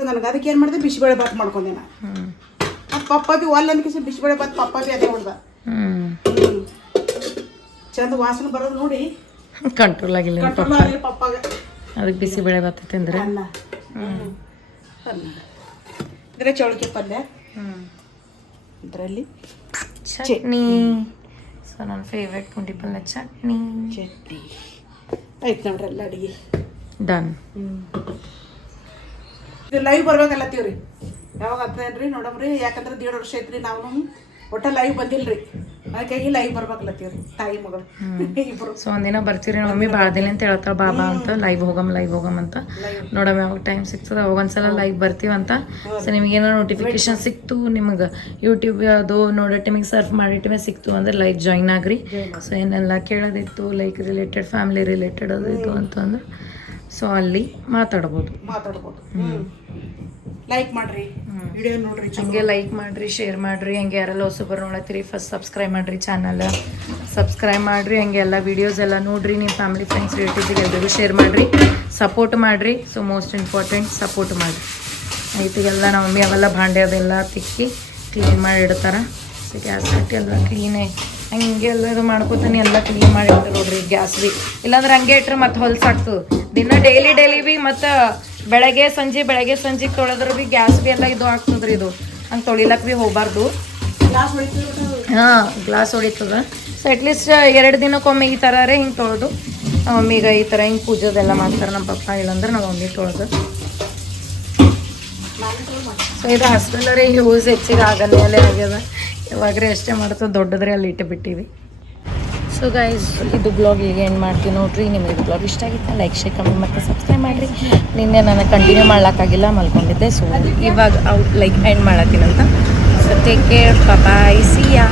ನನಗೆ ಅದಕ್ಕೆ ಏನು ಮಾಡಿದೆ, ಬಿಸಿಬೇಳೆ ಬಾತ್ ಮಾಡ್ಕೊಂಡೆ ನಾ. ಪಪ್ಪ ಬಿ ಒಲ್ ಅನ್ಕಿಸಿ ಬಿಸಿಬೇಳೆ ಬಾತ್ ಪಪ್ಪ ಬಿ ಅದೇ ಹೊಡ್ದ. ಚಂದ ವಾಸನೆ ಬರೋದು ನೋಡಿ ಕಂಟ್ರೋಲ್ ಆಗಿಲ್ಲ ಪಪ್ಪಾಗ. ಅದಕ್ಕೆ ಬಿಸಿಬೇಳೆ ಬಾತ್ ತಿಂದ್ರೆ ಇದ್ರೆ ಚೌಳಿಕೆ ಪಲ್ಯ, ಇದರಲ್ಲಿ ಚಟ್ನಿ. ಸೊ ನನ್ನ ಫೇವ್ರೆಟ್ ಪುಂಡಿ ಪಲ್ಯ ಚಟ್ನಿ. ಆಯ್ತು ನೋಡ್ರಿ ಎಲ್ಲ ಅಡಿಗೆ ಡನ್. ಇದು ಲೈವ್ ಬರ್ಬೇಕಲ್ಲತ್ತೀವ್ರಿ, ಯಾವಾಗ ಹತ್ತೇನ್ರಿ ನೋಡಮ್ರಿ. ಯಾಕಂದ್ರೆ 1.5 ವರ್ಷ ಐತ್ರಿ ನಾವು ಒಟ್ಟ ಲೈವ್ ಬಂದಿಲ್ರಿ, ಅದಕ್ಕಾಗಿ ಲೈವ್ ಬರ್ಬೇಕಲ್ಲತ್ತೀವ್ರಿ ತಾಯಿ ಮಗಳು ಇಬ್ರು. ಸೊ ಒಂದಿನ ಬರ್ತೀರಿ ಮಮ್ಮಿ, ಭಾಳ ದಿನ ಅಂತ ಹೇಳ್ತಾರ ಬಾಬಾ ಅಂತ, ಲೈವ್ ಹೋಗಮ್ ಅಂತ. ನೋಡಮ್ಮ ಯಾವಾಗ ಟೈಮ್ ಸಿಗ್ತದೆ ಅವಾಗ ಒಂದ್ಸಲ ಲೈವ್ ಬರ್ತೀವಂತ. ಸೊ ನಿಮಗೇನೋ ನೋಟಿಫಿಕೇಶನ್ ಸಿಕ್ತು, ನಿಮಗೆ ಯೂಟ್ಯೂಬ್ ಅದು ನೋಡೋ ಟೈಮಿಗೆ ಸರ್ಫ್ ಮಾಡಿ ಟೈಮಿಗೆ ಸಿಕ್ತು ಅಂದ್ರೆ ಲೈವ್ ಜಾಯ್ನ್ ಆಗ್ರಿ. ಸೊ ಏನೆಲ್ಲ ಕೇಳೋದಿತ್ತು, ಲೈಕ್ ರಿಲೇಟೆಡ್, ಫ್ಯಾಮಿಲಿ ರಿಲೇಟೆಡ್ ಅದು ಇದು ಅಂತಂದ್ರೆ ಸೊ ಅಲ್ಲಿ ಮಾತಾಡ್ಬೋದು. ಲೈಕ್ ಮಾಡ್ರಿ, ವಿಡಿಯೋ ನೋಡ್ರಿ, ಹಂಗೆ ಲೈಕ್ ಮಾಡ್ರಿ, ಶೇರ್ ಮಾಡ್ರಿ. ಹಂಗೆ ಯಾರೆಲ್ಲ ಹೊಸಬರು ನೋಡತ್ತೀರಿ ಫಸ್ಟ್ ಸಬ್ಸ್ಕ್ರೈಬ್ ಮಾಡ್ರಿ, ಚಾನಲ್ ಸಬ್ಸ್ಕ್ರೈಬ್ ಮಾಡ್ರಿ. ಹಂಗೆ ಎಲ್ಲ ವೀಡಿಯೋಸ್ ಎಲ್ಲ ನೋಡ್ರಿ, ನಿಮ್ಮ ಫ್ಯಾಮಿಲಿ ಫ್ರೆಂಡ್ಸ್ ರಿಲೇಟಿವ್ಸ್ಗೆ ಎಲ್ರಿಗೂ ಶೇರ್ ಮಾಡ್ರಿ, ಸಪೋರ್ಟ್ ಮಾಡ್ರಿ. ಸೊ ಮೋಸ್ಟ್ ಇಂಪಾರ್ಟೆಂಟ್ ಸಪೋರ್ಟ್ ಮಾಡ್ರಿ. ಆಯ್ತಿಗೆಲ್ಲ ನಮ್ಮ ಮಮ್ಮಿ ಅವೆಲ್ಲ ಭಾಂಡೆ ಅದೆಲ್ಲ ತಿಕ್ಕಿ ಕ್ಲೀನ್ ಮಾಡಿ ಇಡ್ತಾರೆ. ಸೊ ಗ್ಯಾಸ್ ಕಟ್ಟಿ ಎಲ್ಲ ಕ್ಲೀನೇ ಹಂಗೆ ಎಲ್ಲ ಇದು ಮಾಡ್ಕೊತಾನೆ, ಎಲ್ಲ ಕ್ಲೀನ್ ಮಾಡಿ ಇಡ್ತಾರೆ ನೋಡ್ರಿ. ಗ್ಯಾಸ್ ಭೀ ಇಲ್ಲಾಂದ್ರೆ ಹಂಗೆ ಇಟ್ರೆ ಮತ್ತೆ ಹೊಲ್ಸಾಗ್ತದೆ. ದಿನ ಡೈಲಿ ಭೀ ಮತ್ತು ಬೆಳಗ್ಗೆ ಸಂಜೆ ತೊಳೆದ್ರೆ ಭೀ ಗ್ಯಾಸ್ ಭೀ ಎಲ್ಲ ಇದು ಆಗ್ತದ್ರಿ. ಇದು ಹಂಗೆ ತೊಳಿಲಕ್ಕೆ ಭೀ ಹೋಗಬಾರ್ದು. ಹಾಂ, ಗ್ಲಾಸ್ ಹೊಡಿತದ. ಸೊ ಅಟ್ಲೀಸ್ಟ್ 2 ದಿನಕ್ಕೊಮ್ಮೆ ಈ ಥರ ಹಿಂಗೆ ತೊಳೆದು ಮಮ್ಮಿಗೆ ಈ ಥರ ಹಿಂಗೆ ಪೂಜೆದೆಲ್ಲ ಮಾಡ್ತಾರೆ ನಮ್ಮ ಪಪ್ಪ, ಇಲ್ಲಾಂದ್ರೆ ನಾವು ಮಮ್ಮಿ ತೊಳೆದು. ಸೊ ಇದು ಹಾಸ್ಟೆಲರೇ ಯೂಸ್ ಹೆಚ್ಚಿಗೆ ಆಗಲ್ಲ, ಅಲ್ಲೇ ಆಗ್ಯದ. ಯಾವಾಗ್ರೆ ಅಷ್ಟೇ ಮಾಡ್ತದೆ, ದೊಡ್ಡದ್ರೆ ಅಲ್ಲಿ ಇಟ್ಟು ಬಿಟ್ಟಿವಿ. ಸೊ ಗೈಸ್, ಇದು ಬ್ಲಾಗ್ ಈಗ ಏನು ಮಾಡ್ತೀವಿ ನೋಡ್ರಿ. ನಿಮಗೆ ಬ್ಲಾಗ್ ಇಷ್ಟ ಆಗಿತ್ತು ಲೈಕ್, ಶೇರ್, ಕಮೆಂಟ್ ಮತ್ತು ಸಬ್ಸ್ಕ್ರೈಬ್ ಮಾಡಿರಿ. ನಿನ್ನೆ ನಾನು ಕಂಟಿನ್ಯೂ ಮಾಡ್ಲಿಕ್ಕಾಗಿಲ್ಲ, ಮಲ್ಕೊಂಡಿದ್ದೆ. ಸೊ ಇವಾಗ ಲೈಕ್ ಎಂಡ್ ಮಾಡತ್ತೀನಂತ. So take care, bye, see ಯಾ.